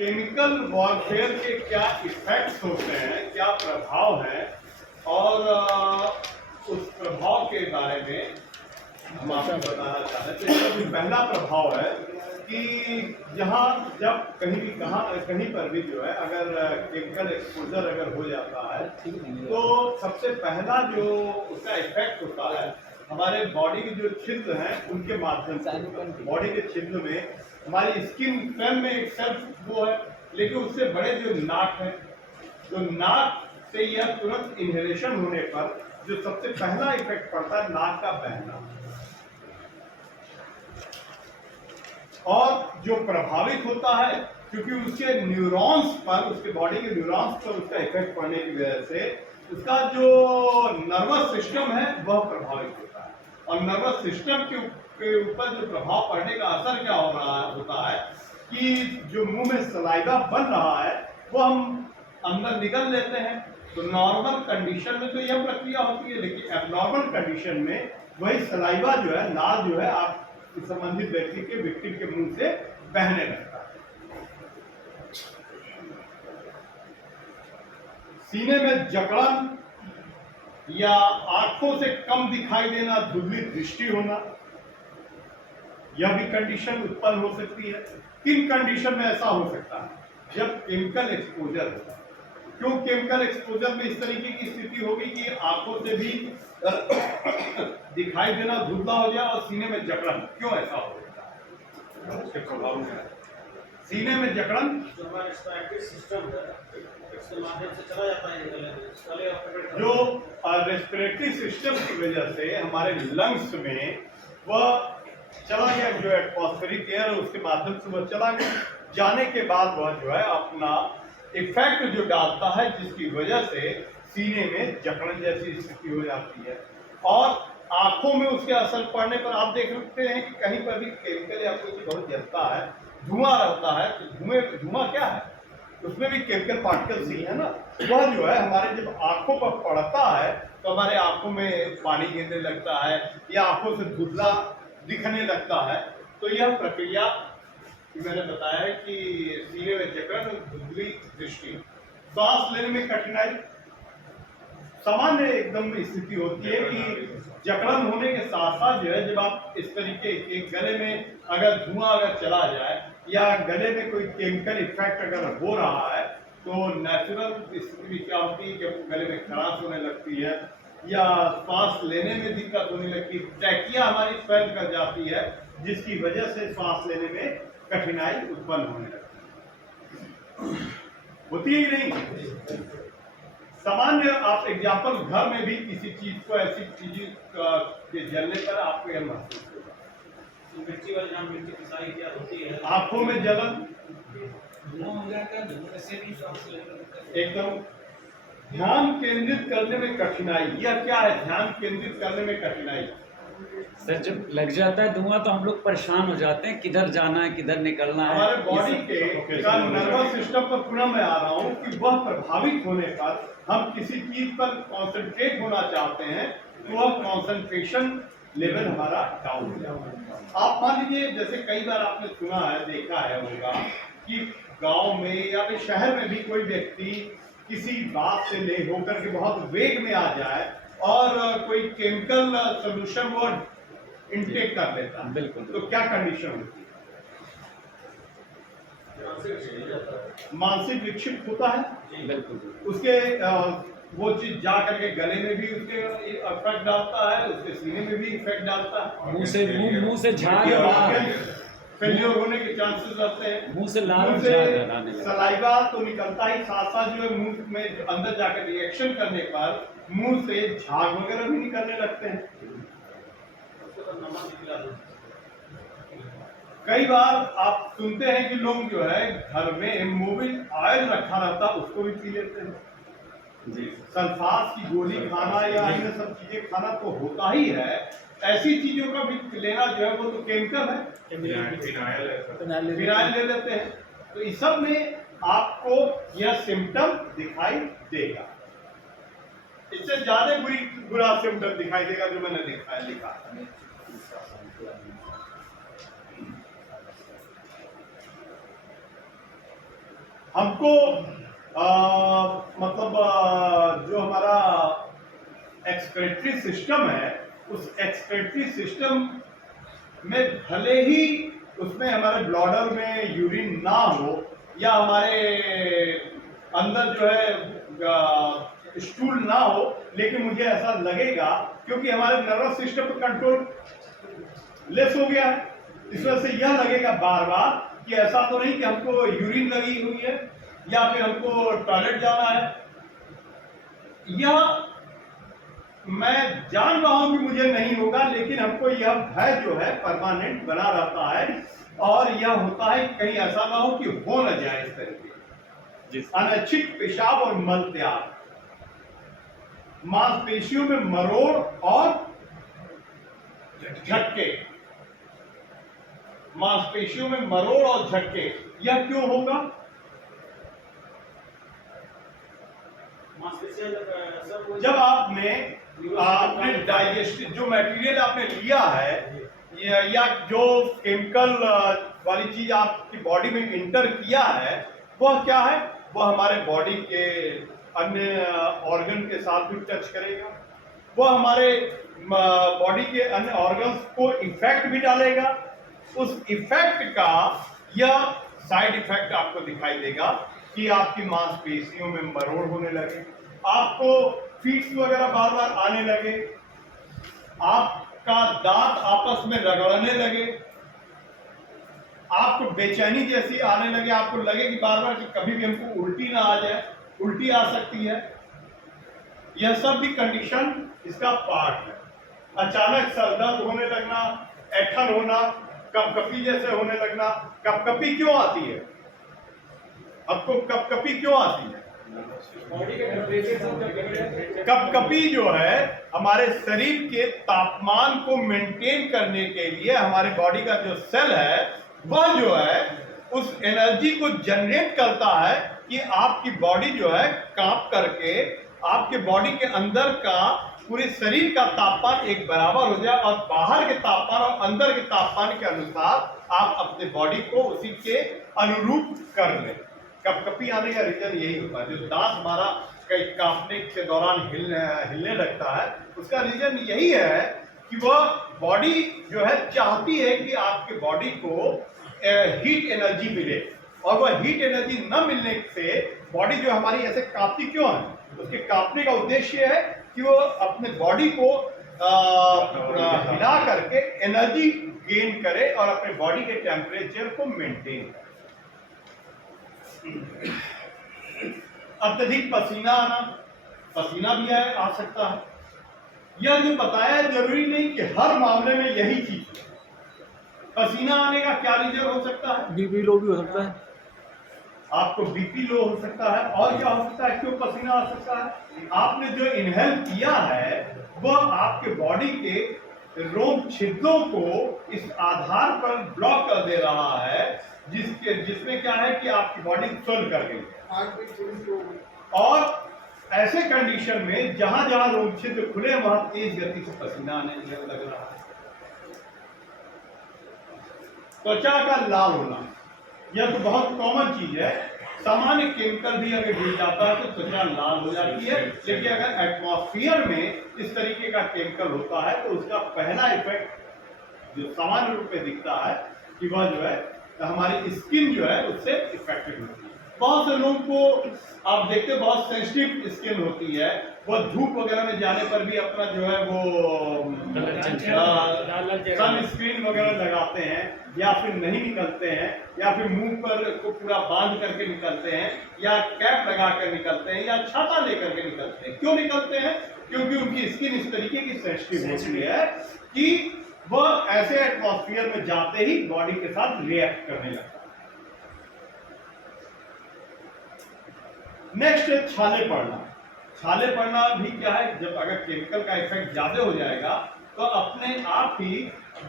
Chemical warfare के क्या effects होते हैं, क्या प्रभाव है, और उस प्रभाव के बारे में हम आपको बताना चाहते हैं। तो इसका जो पहला प्रभाव है कि यहाँ जब कहीं पर भी जो है अगर केमिकल एक्सपोजर अगर हो जाता है तो सबसे पहला जो उसका इफेक्ट होता है हमारे बॉडी के जो छिद्र हैं उनके माध्यम से। बॉडी के छिद्र में हमारी स्किन स्वयं में एक सेल्फ वो है, लेकिन उससे बड़े जो नाक है, तो नाक से यह तुरंत इनहेलेशन होने पर जो सबसे पहला इफेक्ट पड़ता है नाक का बहना, और जो प्रभावित होता है क्योंकि उसके न्यूरॉन्स पर, उसके बॉडी के न्यूरॉन्स पर उसका इफेक्ट पड़ने की वजह से उसका जो नर्वस सिस्टम है वह प्रभावित होता है। और नर्वस सिस्टम के ऊपर जो प्रभाव पड़ने का असर क्या हो रहा होता है कि जो मुंह में सलाइवा बन रहा है वो हम अंदर निकल लेते हैं। तो नॉर्मल कंडीशन में तो यह प्रक्रिया होती है, लेकिन एबनॉर्मल कंडीशन में वही सलाइवा जो है, लाल जो है, आप संबंधित व्यक्ति के विक्टिम के मुंह से बहने लगता है। सीने में जकड़न या आंखों से कम दिखाई देना, धुंधली दृष्टि होना, यह भी कंडीशन उत्पन्न हो सकती है। किन कंडीशन में ऐसा हो सकता है? जब केमिकल एक्सपोजर होता है। क्यों केमिकल एक्सपोजर में इस तरीके की स्थिति होगी कि आंखों से भी दिखाई देना धुंधला हो जाए और सीने में जकड़न? क्यों ऐसा हो सकता है? उसके प्रभाव में सीने में जकड़न जो हमारा रेस्पिरेटरी सिस्टम है उसके माध्यम से चला जाता है, जो रेस्पिरेटरी सिस्टम की वजह से हमारे लंग्स में वह चला गया, जो एटमॉस्फेरिक एयर उसके माध्यम से वह चला गया। जाने के बाद वह जो है अपना इफेक्ट जो डालता है, जिसकी वजह से सीने में जकड़न जैसी स्थिति हो जाती है। और आंखों में उसके असर पड़ने पर आप देख सकते हैं कि कहीं पर भी केमिकल या कुछ बहुत जलता है, धुआं रहता है, तो धुआं क्या है? उसमें भी केमिकल पार्टिकल्स ही है ना। वह जो है हमारे जब आंखों पर पड़ता है तो हमारे आंखों में पानी गिरने लगता है या आंखों से धुंधला दिखने लगता है। तो यह प्रक्रिया मैंने बताया है कि सीने में जकड़न और धुंधली दृष्टि, सांस लेने में कठिनाई, सामान्य एकदम स्थिति होती है कि जकड़न होने के साथ साथ जो है जब आप इस तरीके के गले में अगर धुआं अगर चला जाए या गले में कोई केमिकल इफेक्ट अगर हो रहा है तो नेचुरल स्थिति क्या होती है कि गले में खराश होने लगती है या सांस लेने में दिक्कत होने लगती है, ट्रैकिया हमारी स्वेल कर जाती है, जिसकी वजह से सांस लेने में कठिनाई उत्पन्न होने लगती है। होती है ही नहीं? सामान्य आप एग्जाम्पल घर में भी किसी चीज को, ऐसी चीज के जलने पर आपको यह महसूस होगा। मिर्ची वाली नाम मिर्ची पिसाई क्या होती है, आंखों में जलन, एकदम ध्यान केंद्रित करने में कठिनाई। यह क्या है ध्यान केंद्रित करने में कठिनाई? सर जब लग जाता है धुआं तो हम लोग परेशान हो जाते हैं, किधर जाना है किधर निकलना है। हमारे बॉडी के नर्वस सिस्टम पर पुनः मैं आ रहा हूँ कि वह प्रभावित होने पर हम किसी चीज पर कॉन्सेंट्रेट होना चाहते हैं तो वह कॉन्सेंट्रेशन लेवल हमारा डाउन हो जाता है। आप मान लीजिए जैसे कई बार आपने सुना है, देखा है होगा कि गांव में या फिर शहर में भी कोई व्यक्ति किसी बात से ले होकर के बहुत वेग में आ जाए और कोई केमिकल सोल्यूशन वो इनटेक कर लेता है। बिल्कुल। तो क्या कंडीशन होती है? मानसिक विक्षिप्त होता है। बिल्कुल। उसके वो चीज जा करके गले में भी उसके इफेक्ट डालता है, उसके सीने में भी इफेक्ट डालता है, मुंह से झाग फेल्योर होने के चांसेस रहते हैं। मुंह से लाल झाग, सलाइवा तो निकलता ही, साथ साथ जो है मुंह में अंदर जाकर रिएक्शन करने पर मुंह से झाग वगैरह भी निकलने लगते हैं। कई बार आप सुनते हैं कि लोग जो है घर में मोबिल ऑयल रखा रहता उसको भी पी लेते हैं। जी। सल्फास की गोली खाना या अन्य सब चीजें खाना तो होता ही है। ऐसी चीजों का भी लेना जो है वो तो केमिकल है, फिनाइल ले लेते हैं। तो इस सब में आपको यह सिम्टम दिखाई देगा। इससे ज्यादा बुरा सिम्टम दिखाई देगा जो मैंने लिखा। हमको मतलब जो हमारा एक्सक्रेटरी सिस्टम है, उस एक्सक्रेटरी सिस्टम में भले ही उसमें हमारे ब्लॉडर में यूरिन ना हो या हमारे अंदर जो है स्टूल ना हो, लेकिन मुझे ऐसा लगेगा क्योंकि हमारे नर्वस सिस्टम पर कंट्रोल लेस हो गया है। इस वजह से यह लगेगा बार बार कि ऐसा तो नहीं कि हमको यूरिन लगी हुई है या फिर हमको टॉयलेट जाना है। यह मैं जान रहा हूं कि मुझे नहीं होगा, लेकिन हमको यह भय जो है परमानेंट बना रहता है और यह होता है कहीं ऐसा ना हो कि हो न जाए इस तरीके अनैच्छिक पेशाब और मल त्याग, मांसपेशियों में मरोड़ और झटके, मांसपेशियों में मरोड़ और झटके, यह क्यों होगा? जब आपने डाइजेस्टिव जो मटेरियल आपने लिया है या जो केमिकल वाली चीज आपकी बॉडी में इंटर किया है, वह क्या है? वह हमारे बॉडी के अन्य ऑर्गन के साथ भी टच करेगा, वह हमारे बॉडी के अन्य ऑर्गन्स को इफेक्ट भी डालेगा। उस इफेक्ट का यह साइड इफेक्ट आपको दिखाई देगा कि आपकी मांसपेशियों में मरोड़ होने लगे, आपको फीट्स वगैरह बार बार आने लगे, आपका दांत आपस में रगड़ने लगे, आपको बेचैनी जैसी आने लगे, आपको लगे कि बार बार कि कभी भी हमको उल्टी ना आ जाए, उल्टी आ सकती है। यह सब भी कंडीशन इसका पार्ट है। अचानक सर दर्द होने लगना, ऐंठन होना, कपकपी जैसे होने लगना। कपकपी क्यों आती है? आपको कपकपी क्यों आती है? कपकपी जो है हमारे शरीर के तापमान को मेंटेन करने के लिए हमारे बॉडी का जो सेल है वह जो है उस एनर्जी को जनरेट करता है कि आपकी बॉडी जो है कांप करके आपके बॉडी के अंदर का पूरे शरीर का तापमान एक बराबर हो जाए और बाहर के तापमान और अंदर के तापमान के अनुसार आप अपने बॉडी को उसी के अनुरूप कर लें। कपकपी आने का रीजन यही होता है। जो दांत हमारा कई कांपने के दौरान हिलने लगता है, उसका रीजन यही है कि वह बॉडी जो है चाहती है कि आपके बॉडी को हीट एनर्जी मिले, और वह हीट एनर्जी न मिलने से बॉडी जो हमारी ऐसे कांपती क्यों है? उसके कांपने का उद्देश्य है कि वो अपने बॉडी को हिला करके एनर्जी गेन करे और अपने बॉडी के टेम्परेचर को मेंटेन करे। अत्यधिक पसीना आना, पसीना भी आ सकता है। यह जो बताया जरूरी नहीं कि हर मामले में यही चीज है। पसीना आने का क्या रीजन हो सकता है? बीपी लो भी हो सकता है, आपको बीपी लो हो सकता है। और क्या हो सकता है? क्यों पसीना आ सकता है? आपने जो इनहेल किया है वह आपके बॉडी के रोम छिद्रों को इस आधार पर ब्लॉक कर दे रहा है जिसमें क्या है कि आपकी बॉडी स्वेल कर गई है। और ऐसे कंडीशन में जहां जहां रोम छिद्र खुले वहां तेज गति से पसीना आने लग रहा है। त्वचा का लाल होना, यह तो बहुत कॉमन चीज है। सामान्य केमिकल भी अगर गिर जाता है तो त्वचा लाल हो जाती है, लेकिन अगर एटमॉस्फेयर में इस तरीके का केमिकल होता है तो उसका पहला इफेक्ट जो सामान्य रूप में दिखता है कि वह जो है हमारी स्किन जो है उससे इफेक्टेड होती है। बहुत से लोगों को आप देखते हैं बहुत सेंसिटिव स्किन होती है, वह धूप वगैरह में जाने पर भी अपना जो है वो सनस्क्रीन वगैरह लगाते हैं या फिर नहीं निकलते हैं या फिर मुंह पर को पूरा बांध करके निकलते हैं या कैप लगा कर निकलते हैं या छाता लेकर के निकलते हैं। क्यों निकलते हैं? क्योंकि उनकी स्किन इस तरीके की सेंसिटिव होती है कि वह ऐसे एटमॉस्फेयर में जाते ही बॉडी के साथ रिएक्ट करने लगता है। नेक्स्ट, छाले पड़ना। छाले पड़ना भी क्या है? जब अगर केमिकल का इफेक्ट ज्यादा हो जाएगा तो अपने आप ही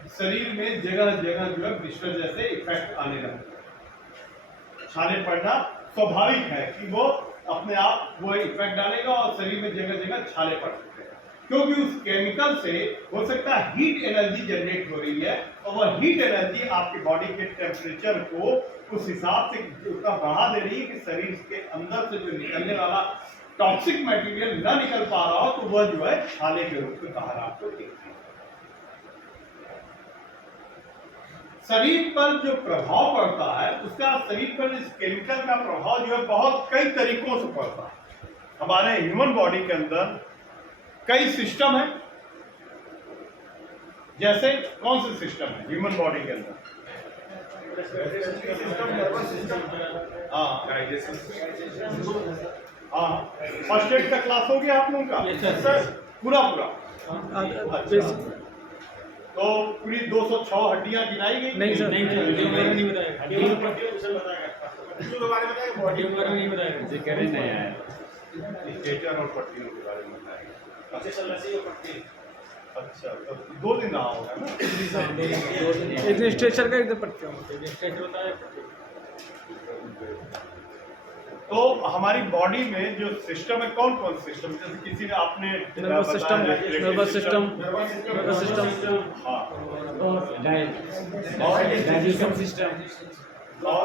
शरीर में जगह जगह जो है ब्लिस्टर जैसे इफेक्ट आने लगते हैं। छाले पड़ना स्वाभाविक है कि वो अपने आप वो इफेक्ट डालेगा और शरीर में जगह जगह छाले पड़ सकते हैं, क्योंकि उस केमिकल से हो सकता है हीट एनर्जी जनरेट हो रही है और वह हीट एनर्जी आपकी बॉडी के टेम्परेचर को उस हिसाब से उतना बढ़ा दे रही है कि शरीर के अंदर से जो निकलने वाला टॉक्सिक मटेरियल ना निकल पा रहा हो तो वह जो है छाले के रूप में बाहर आपको दिखती है। शरीर पर जो प्रभाव पड़ता है उसका शरीर पर इस केमिकल का प्रभाव जो है बहुत कई तरीकों से पड़ता है। हमारे ह्यूमन बॉडी के अंदर कई सिस्टम है। जैसे कौन से सिस्टम है ह्यूमन बॉडी के अंदर? हाँ हाँ, फर्स्ट एड का क्लास हो गया आप लोगों का? सर पूरा अच्छा। तो पूरी 206 हड्डियां गिनाई गई? नहीं सर, नहीं नहीं बताया। हड्डियों के बारे में बताएगा, बॉडी के बारे में नहीं बताएगा। जी कह रहे नहीं आया। स्टेचर और पट्टियों के बारे में बताएगा। अच्छा, तो 2 दिन रहा होगा ना? एक दिन स्ट्रेचर का, एक दिन पट्टियों तो हमारी बॉडी में जो सिस्टम है कौन कौन सिस्टम, जैसे किसी ने आपने नर्वस सिस्टम, हाँ, और डाइजेशन सिस्टम और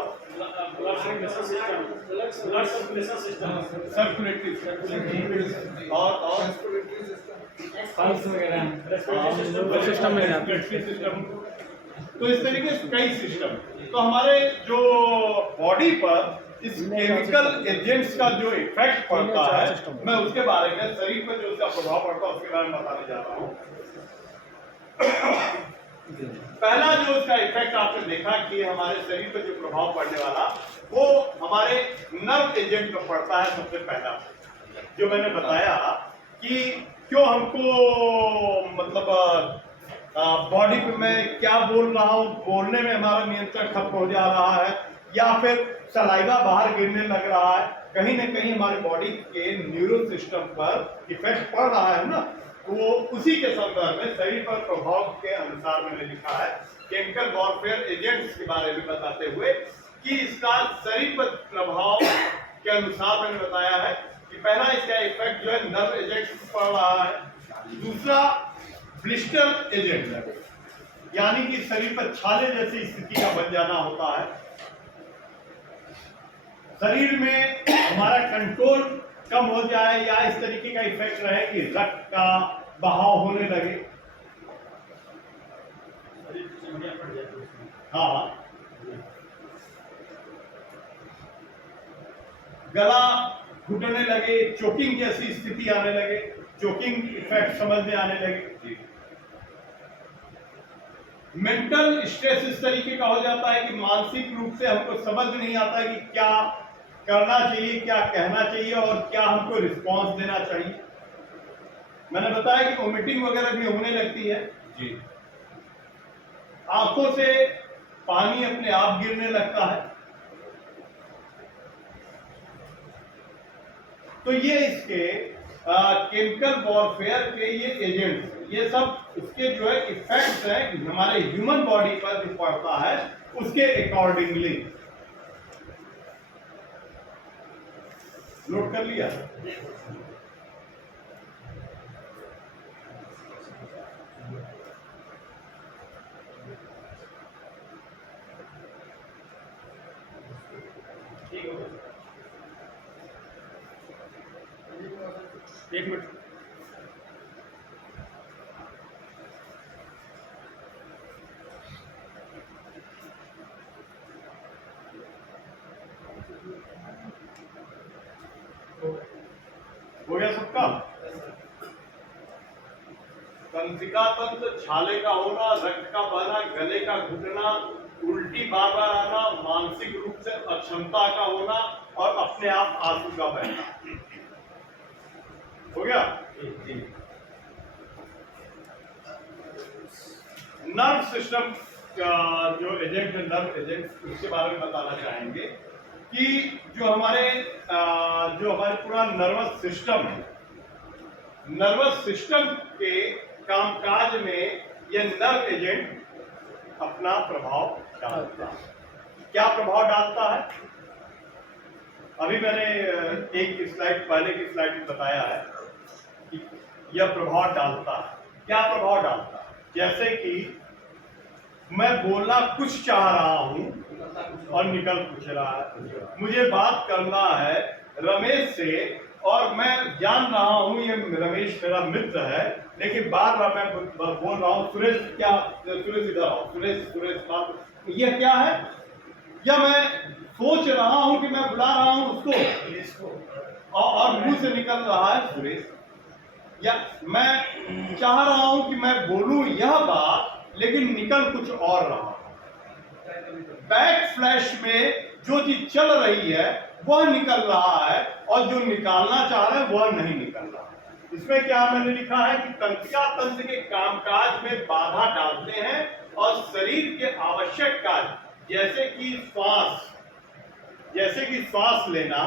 सर्कुलेटरी और पल्स वगैरह सिस्टम में सिस्टम। तो इस तरीके से कई सिस्टम। तो हमारे जो बॉडी पर इस केमिकल एजेंट्स का जो इफेक्ट पड़ता है, मैं उसके बारे में, शरीर पर जो उसका प्रभाव पड़ता है उसके बारे में बताने जा रहा हूँ। पहला जो उसका इफेक्ट आपने देखा कि हमारे शरीर पर जो प्रभाव पड़ने वाला वो हमारे नर्व एजेंट पर पड़ता है। सबसे पहला जो मैंने बताया कि क्यों हमको मतलब बॉडी पे मैं क्या बोल रहा हूँ, बोलने में हमारा नियंत्रण खत्म हो जा रहा है या फिर सलाइवा बाहर गिरने लग रहा है, कहीं ना कहीं हमारे बॉडी के न्यूरो सिस्टम पर इफेक्ट पड़ रहा है ना। तो वो उसी के संदर्भ में शरीर पर प्रभाव के अनुसार मैंने लिखा है केमिकल वॉरफेयर एजेंट्स के बारे में बताते हुए कि इसका शरीर पर प्रभाव के अनुसार मैंने बताया है कि पहला इसका इफेक्ट जो है नर्व एजेंट्स पर पड़ रहा है। दूसरा ब्लिस्टर एजेंट है, यानी कि शरीर पर छाले जैसी स्थिति का बन जाना होता है। शरीर में हमारा कंट्रोल कम हो जाए या इस तरीके का इफेक्ट रहे कि रक्त का बहाव होने लगे। हाँ, गला घुटने लगे, चोकिंग जैसी स्थिति आने लगे, चोकिंग इफेक्ट समझ में आने लगे। मेंटल स्ट्रेस इस तरीके का हो जाता है कि मानसिक रूप से हमको समझ नहीं आता कि क्या करना चाहिए, क्या कहना चाहिए और क्या हमको रिस्पांस देना चाहिए। मैंने बताया कि वोमिटिंग वगैरह भी होने लगती है जी। आंखों से पानी अपने आप गिरने लगता है। तो ये इसके केमिकल वॉरफेयर के ये एजेंट्स, ये सब उसके जो है इफेक्ट्स हैं हमारे ह्यूमन बॉडी पर जो पड़ता है उसके अकॉर्डिंगली। नोट कर लिया? एक मिनट। हो गया सबका? तंत्रिका तंत्र, छाले का होना, रक्त का बहना, गले का घुटना, उल्टी बार बार आना, मानसिक रूप से अक्षमता का होना और अपने आप आंसू का बहना। हो गया? नर्व सिस्टम का जो एजेंट है, नर्व एजेंट, उसके बारे में बताना चाहेंगे कि जो हमारे पूरा नर्वस सिस्टम है, नर्वस सिस्टम के कामकाज में यह नर्व एजेंट अपना प्रभाव डालता है। क्या प्रभाव डालता है? अभी मैंने एक स्लाइड पहले की स्लाइड में बताया है कि यह प्रभाव डालता है। क्या प्रभाव डालता है? जैसे कि मैं बोलना कुछ चाह रहा हूं और निकल कुछ रहा है। मुझे बात करना है रमेश से और मैं जान रहा हूं ये रमेश मेरा मित्र है, लेकिन बार बार मैं बोल रहा हूं सुरेश, क्या सुरेश इधर आओ, सुरेश बात, ये क्या है? या मैं सोच रहा हूं कि मैं बुला रहा हूं उसको और मुंह से निकल रहा है सुरेश, या मैं चाह रहा हूं कि मैं बोलूं यह बात लेकिन निकल कुछ और रहा। बैक फ्लैश में जो चीज चल रही है वह निकल रहा है और जो निकालना चाह रहे हैं वह नहीं निकल रहा। इसमें क्या मैंने लिखा है कि तंत्रिका तंत्र के कामकाज में बाधा डालते हैं और शरीर के आवश्यक कार्य जैसे कि श्वास लेना,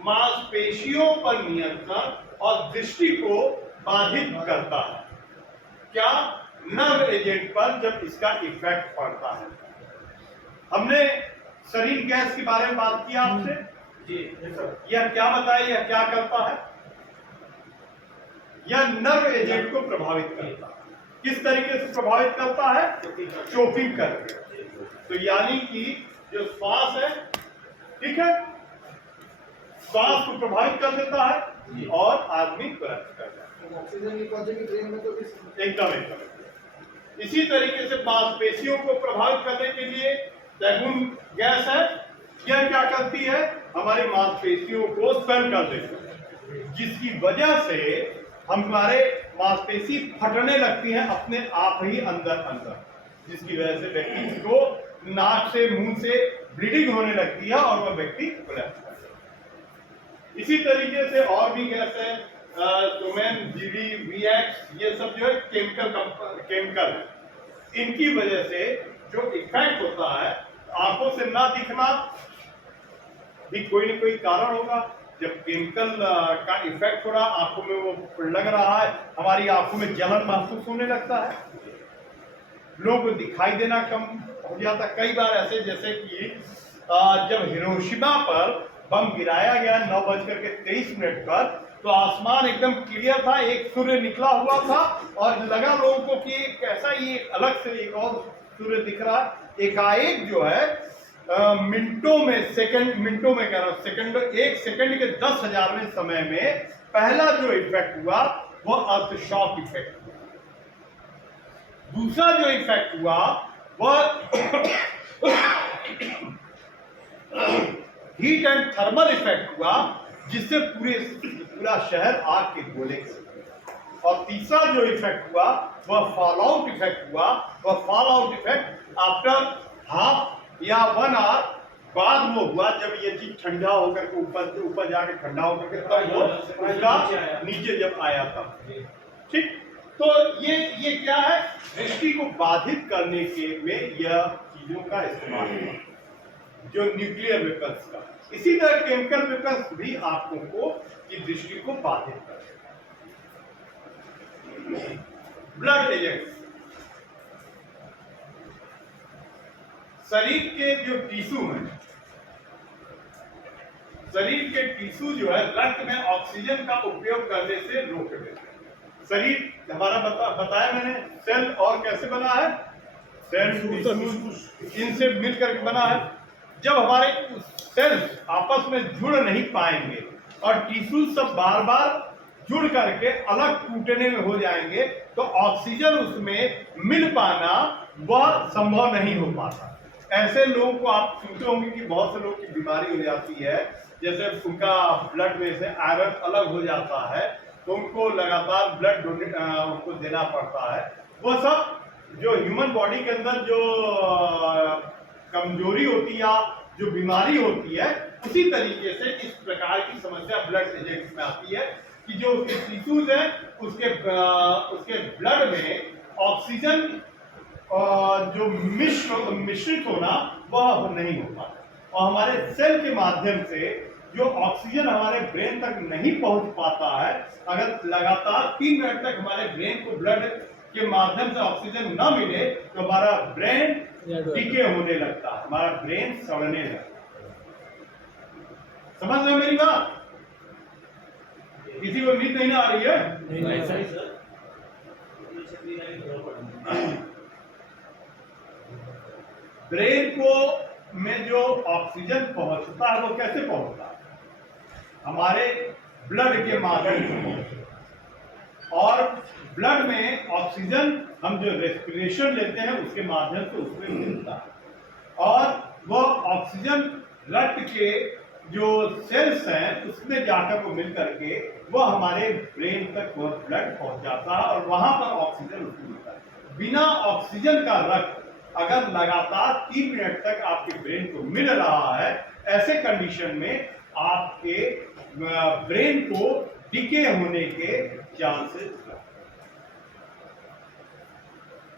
मांसपेशियों पर नियंत्रण और दृष्टि को बाधित करता है। क्या? नर्व एजेंट पर जब इसका इफेक्ट पड़ता है। हमने शरीर गैस के बारे में बात किया आपसे जी सर। यह क्या बताया, यह क्या करता है? यह नर्व एजेंट को प्रभावित करता है। किस तरीके से प्रभावित करता है? चोकिंग करके। तो यानी कि जो श्वास है, ठीक है, श्वास को प्रभावित कर देता है और आदमी तुरंत कर जाता है। ऑक्सीजन की पहुंचेगी ब्रेन में तो एकदम इसी तरीके से मांसपेशियों को प्रभावित करने के लिए टैगुन गैस है। यह क्या करती है? हमारी मांसपेशियों को स्वयं कर देती है, जिसकी वजह से हमारे मांसपेशी फटने लगती हैं अपने आप ही अंदर, जिसकी वजह से व्यक्ति को नाक से मुंह से ब्लीडिंग होने लगती है और वह व्यक्ति कोलैप्स कर जाता है। इसी तरीके से और भी गैस है, टोमेन, जीडी, वीएक्स, ये सब जो है केमिकल है। इनकी वजह से जो इफेक्ट होता है, आंखों से ना दिखना भी कोई न कोई कारण होगा। जब केमिकल का इफेक्ट हो रहा, आंखों में वो लग रहा है, हमारी आंखों में जलन महसूस होने लगता है, लोगों को दिखाई देना कम हो जाता। कई बार ऐसे, जैसे कि जब हिरोशिमा पर बम गिराया गया 9:23 पर, तो आसमान एकदम क्लियर था, एक सूर्य निकला हुआ था और लगा लोगों को कि कैसा ये अलग से एक और सूर्य दिख रहा है। एकाएक जो है मिनटों में कह रहा हूं, एक सेकंड के 10,000वें समय में पहला जो इफेक्ट हुआ वह अर्थ शॉक इफेक्ट हुआ। दूसरा जो इफेक्ट हुआ वह हीट एंड थर्मल इफेक्ट हुआ, जिससे पूरा शहर आग के गोले के। और तीसरा जो इफेक्ट हुआ वह फॉल आउट इफेक्ट हुआ। वह fall out effect after half या 1 आवर बाद वो हुआ, जब ये चीज ठंडा होकर के ऊपर जाके ठंडा होकर के तब वो उसका नीचे जब आया था। ठीक, तो ये क्या है? दृष्टि को बाधित करने के में यह चीजों का इस्तेमाल हुआ, जो न्यूक्लियर वेपन्स का। इसी तरह केमिकल वेपन्स भी आंखों को की दृष्टि को बाधित करते हैं। ब्लड एजेंट्स, शरीर के जो टिश्यू हैं, शरीर के टिश्यू जो है रक्त में ऑक्सीजन का उपयोग करने से रोक देते हैं। शरीर हमारा बताया मैंने, सेल और कैसे बना है? सेल टिश्यू इनसे मिलकर के बना है। जब हमारे सेल्स आपस में जुड़ नहीं पाएंगे और टिश्यू सब बार बार जुड़ करके अलग टूटने में हो जाएंगे, तो ऑक्सीजन उसमें मिल पाना वह संभव नहीं हो पाता। ऐसे लोगों को आप सुनते होंगे कि बहुत से लोगों की बीमारी हो जाती है, जैसे उनका ब्लड में से आयरन अलग हो जाता है, तो उनको लगातार ब्लड उनको देना पड़ता है। वो सब जो ह्यूमन बॉडी के अंदर जो कमजोरी होती है या जो बीमारी होती है, उसी तरीके से इस प्रकार की समस्या ब्लड एजेंट्स में आती है कि जो उसके टिश्यूज है उसके ब्लड में ऑक्सीजन जो मिश्रित होना वह नहीं हो पाता, और हमारे सेल के माध्यम से जो ऑक्सीजन हमारे ब्रेन तक नहीं पहुंच पाता है। अगर लगातार 3 मिनट तक हमारे ब्रेन को ब्लड के माध्यम से ऑक्सीजन न मिले तो हमारा ब्रेन डीके होने लगता है, हमारा ब्रेन सड़ने लगता है। समझ रहे हो मेरी बात? किसी को नींद नहीं आ रही है? नहीं सर, ब्रेन को में जो ऑक्सीजन पहुंचता है वो कैसे पहुंचता है? हमारे ब्लड के माध्यम से पहुंचता है। और ब्लड में ऑक्सीजन हम जो रेस्पिरेशन लेते हैं उसके माध्यम से उसमें मिलता है, और वो ऑक्सीजन रक्त के जो सेल्स हैं उसमें जाकर वो मिल करके वो हमारे ब्रेन तक वो ब्लड पहुंच जाता है और वहां पर ऑक्सीजन उसको मिलता है। बिना ऑक्सीजन का रक्त अगर लगातार 3 मिनट तक आपके ब्रेन को मिल रहा है, ऐसे कंडीशन में आपके ब्रेन को डिके होने के चांसेस,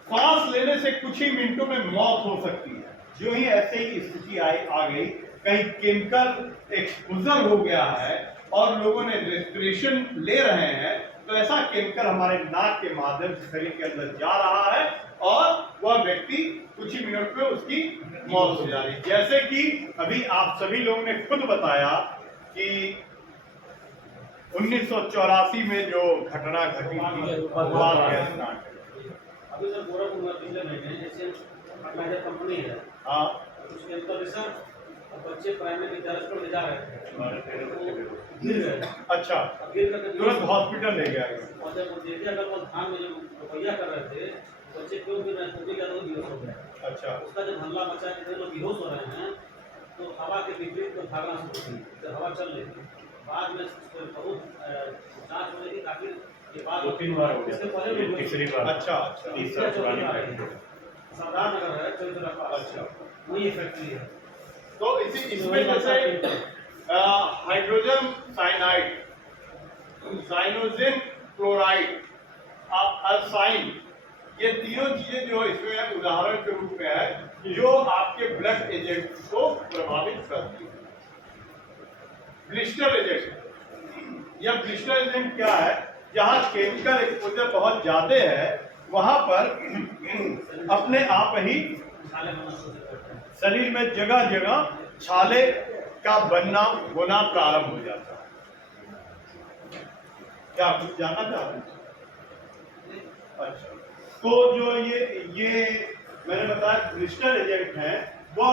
सांस लेने से कुछ ही मिनटों में मौत हो सकती है। जो ही ऐसे ही स्थिति आ गई, कहीं केमिकल एक्सपोजर हो गया है और लोगों ने रेस्पिरेशन ले रहे हैं, तो ऐसा केमिकल हमारे नाक के माध्यम से शरीर के अंदर जा रहा है और वह व्यक्ति कुछ ही मिनट में उसकी मौत हो जा रही है। जैसे कि अभी आप सभी लोगों ने खुद बताया कि 1984 में जो घटना घटी थी भगवान गैस प्लांट, अभी सर गोरखपुर में पिछले महीने जैसे फर्टिलाइजर कंपनी है, हाँ, उसके अंदर रिसर्च बच्चे प्राइमरी विद्यालय पर ले जा रहे थे, गिर गए। अच्छा, गिर करके तुरंत हॉस्पिटल ले गया। और जब वो देखे अगर वो धान में जो रुपया कर रहे थे, बच्चे क्यों गिर रहे थे, तो बेहोश हो गए। अच्छा, उसका जब हल्ला मचा कि लोग बेहोश हो रहे हैं, तो हवा के विपरीत तो भागना शुरू की, जब हवा चल रही थी। बाद में बहुत जांच हो रही थी, आखिर ये बात 2-3 बार हो गया, इससे पहले भी तीसरी बार। अच्छा, अच्छा, तीसरा पुरानी बात है। सावधान नगर है चौधरा पास, अच्छा। वही फैक्ट्री है। तो इसमें जैसे हाइड्रोजन साइनाइड, साइनोजिन क्लोराइड, अल्साइन, ये तीनों चीजें जो इसमें उदाहरण के रूप में है जो आपके ब्लड एजेंट को प्रभावित करती है। ब्लिस्टर एजेंट, यह ब्लिस्टर एजेंट क्या है? जहां केमिकल एक्सपोजर बहुत ज्यादा है वहां पर अपने आप ही छाले बनना शुरू करते हैं। शरीर में जगह जगह छाले का बनना होना प्रारंभ हो जाता है। क्या आप कुछ जानना चाहते हैं? अच्छा, तो जो ये मैंने बताया ब्लिस्टर एजेंट है, वह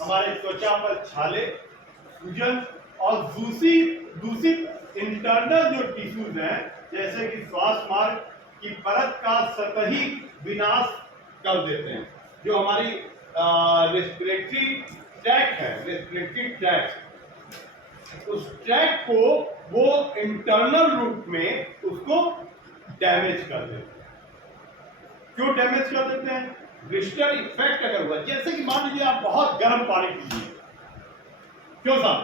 हमारे त्वचा पर छाले, सूजन और दूषित इंटरनल जो टिश्यूज हैं जैसे कि श्वास मार्ग की परत का सतही विनाश कर देते हैं। जो हमारी रेस्पिरेटरी ट्रैक्ट है, रेस्पिरेटरी ट्रैक्ट, उस ट्रैक्ट को वो इंटरनल रूप में उसको डैमेज कर देते हैं। क्यों डैमेज कर देते हैं? ब्लिस्टर इफेक्ट अगर हुआ, जैसे कि मान लीजिए आप बहुत गर्म पानी पीजिए, क्यों साहब?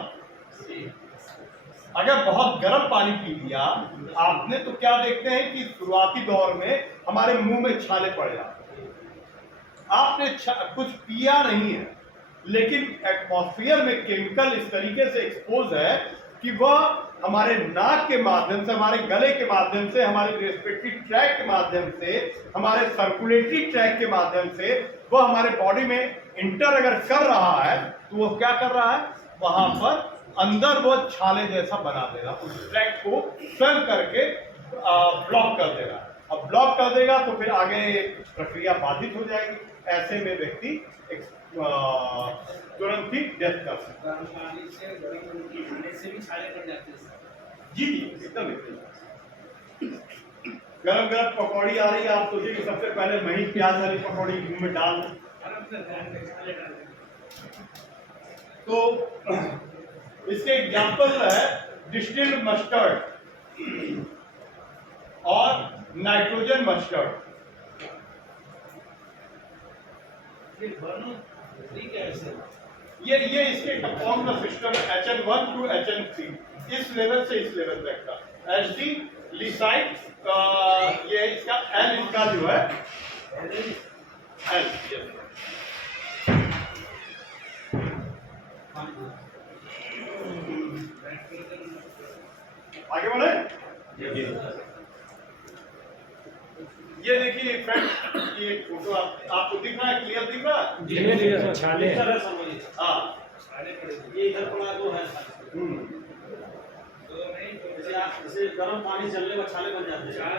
अगर बहुत गर्म पानी पी लिया आपने तो क्या देखते हैं कि शुरुआती दौर में हमारे मुंह में छाले पड़ जाते हैं। आपने कुछ पिया नहीं है, लेकिन एटमॉस्फेयर में केमिकल इस तरीके से एक्सपोज है कि वह हमारे नाक के माध्यम से, हमारे गले के माध्यम से, हमारे रेस्पिरेटरी ट्रैक के माध्यम से, हमारे सर्कुलेटरी ट्रैक के माध्यम से वह हमारे बॉडी में इंटर अगर कर रहा है तो वो क्या कर रहा है? वहां पर अंदर वो छाले जैसा बना देगा, उस ट्रैक को स्वयं करके ब्लॉक कर देगा। अब ब्लॉक कर देगा तो फिर आगे प्रक्रिया बाधित हो जाएगी। ऐसे में व्यक्ति तुरंत ही डेथ कर सकता है। पानी से गर्म रोटी खाने से भी छाले पड़ जाते हैं। जी जी, एकदम गरम गरम पकौड़ी आ रही है, आप सोचिए कि सबसे पहले मही प्याज वाली पकौड़ी मुंह में डाल दें तो इसके एग्जाम्पल है डिस्टिल्ड मस्टर्ड और नाइट्रोजन मस्टर्ड। ये इसके कंपाउंड का सिस्टम HN1 to HN3, इस लेवल से इस लेवल तक का HD लिसाइड, ये इसका L इसका जो है L, आगे बढ़े। ये देखिए फ्रेंड, ये फोटो आपको दिख रहा है? क्लियर दिख रहा है? जी छाले हाँ, ये इधर पड़ा दो है। जैसे गर्म पानी चलने में छाले बन जाते हैं।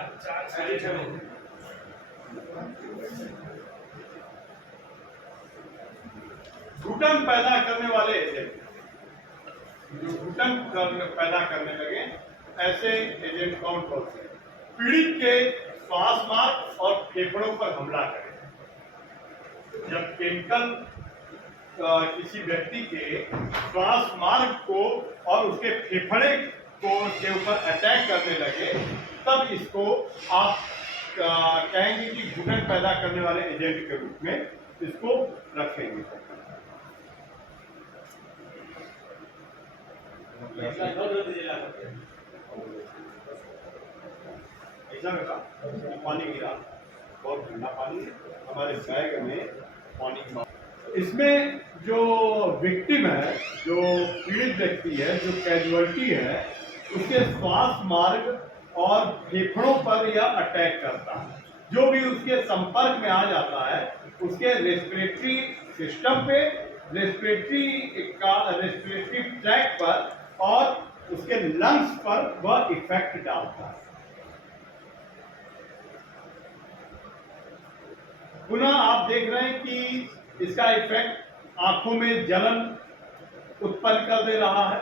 घुटन पैदा करने वाले एजेंट, जो पैदा करने लगे, ऐसे एजेंट कौन कौन से? पीड़ित के श्वास मार्ग और फेफड़ों पर हमला करें। जब केमिकल किसी व्यक्ति के श्वास मार्ग को और उसके फेफड़े को के ऊपर अटैक करने लगे, तब इसको आप कहेंगे कि घुटन पैदा करने वाले एजेंट के रूप में इसको रखेंगे। ऐसा बेटा पानी गिरा, बहुत ठंडा पानी है, हमारे बैग में पानी। इसमें जो विक्टिम है, जो पीड़ित व्यक्ति है, जो कैजुअल्टी है, उसके श्वास मार्ग और फेफड़ों पर यह अटैक करता है। जो भी उसके संपर्क में आ जाता है, उसके रेस्पिरेटरी सिस्टम पे, रेस्पिरेटरी ट्रैक पर और उसके लंग्स पर वह इफेक्ट डालता है। पुनः आप देख रहे हैं कि इसका इफेक्ट आंखों में जलन उत्पन्न कर दे रहा है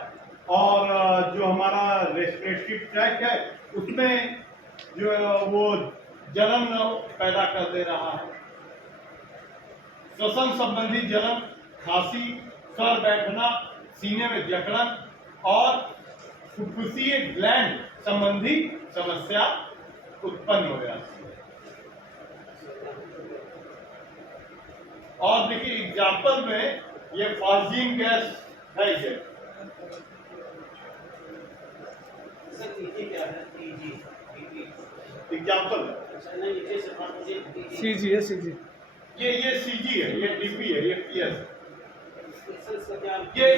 और जो हमारा रेस्पिरेटरी ट्रैक है उसमें जो वो जलन पैदा कर दे रहा है। श्वसन संबंधी जलन, खांसी, सर बैठना, सीने में जकड़न और फुफ्फुसीय ग्लैंड संबंधी समस्या उत्पन्न हो जाती है। और देखिए एग्जाम्पल में ये फॉस्जीन गैस है। इसे एग्जाम्पल सीजी है, सीजी। ये सीजी है, ये डीपी है, ये पीएस है। ये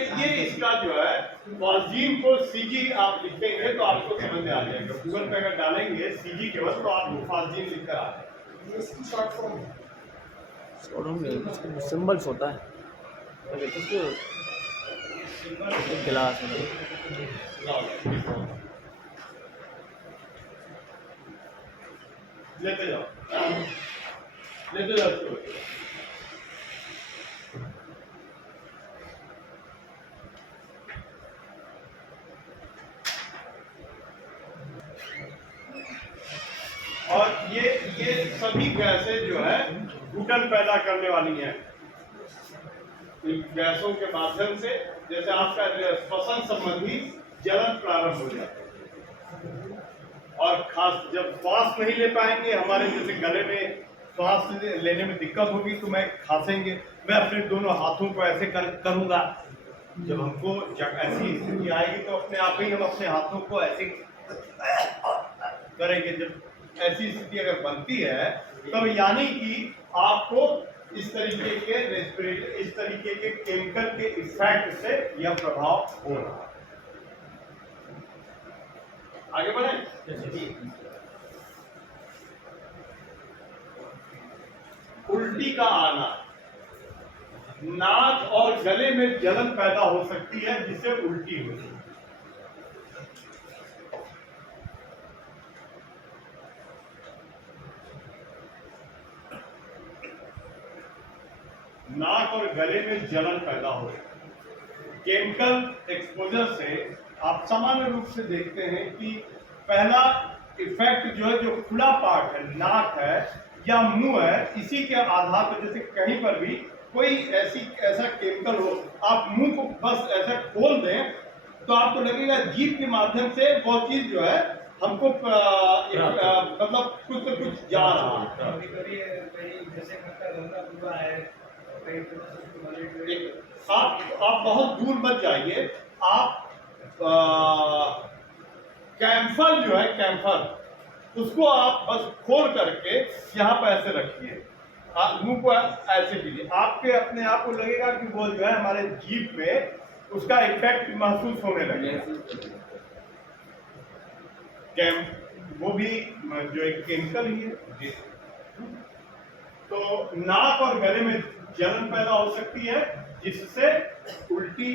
इसका जो है फॉस्जीन को सीजी आप लिखेंगे तो आपको समझ में आ जाएगा। गूगल पे अगर डालेंगे सीजी केवल तो आपको फॉस्जीन लिखकर आ जाएगा। इसकी शॉर्ट फॉर्म है, सिंबल्स होता है। गिलास लेते जाओ, लेते जाओ। और ये सभी गैसें जो है घुटन पैदा करने वाली हैं। इन गैसों के माध्यम से जैसे आपका श्वसन संबंधी जलन प्रारंभ हो जाता है और खास जब श्वास नहीं ले पाएंगे, हमारे जैसे गले में श्वास लेने में दिक्कत होगी तो मैं खांसेंगे, मैं अपने दोनों हाथों को ऐसे करूंगा। जब हमको ऐसी स्थिति आएगी तो अपने आप ही हम अपने हाथों को ऐसे करेंगे। जब ऐसी स्थिति अगर बनती है तब यानी कि आपको इस तरीके के केमिकल के इफेक्ट से यह प्रभाव हो रहा है। आगे बढ़े। उल्टी का आना, नाक और गले में जलन पैदा हो सकती है जिससे उल्टी होती है। नाक और गले में जलन पैदा हो रही है। केमिकल एक्सपोजर से आप सामान्य रूप से देखते हैं कि पहला इफेक्ट जो है, जो खुला पार्ट है, नाक है या मुंह है, इसी के आधार पर जैसे कहीं पर भी कोई ऐसा केमिकल हो, आप मुंह को बस ऐसा खोल दें तो आपको लगेगा जीभ के माध्यम से वो चीज जो है हमको मतलब कुछ न कुछ जा रहा है। आप बहुत दूर मत जाइए। आप कैम्फर जो है, कैम्फर, उसको आप बस खोल करके यहाँ पर ऐसे रखिए, आप मुंह को ऐसे कीजिए, आपके अपने आप को लगेगा कि वो जो है हमारे जीभ पे उसका इफेक्ट महसूस होने लगेगा। वो भी जो एक केमिकल ही है। तो नाक और गले में जलन पैदा हो सकती है जिससे उल्टी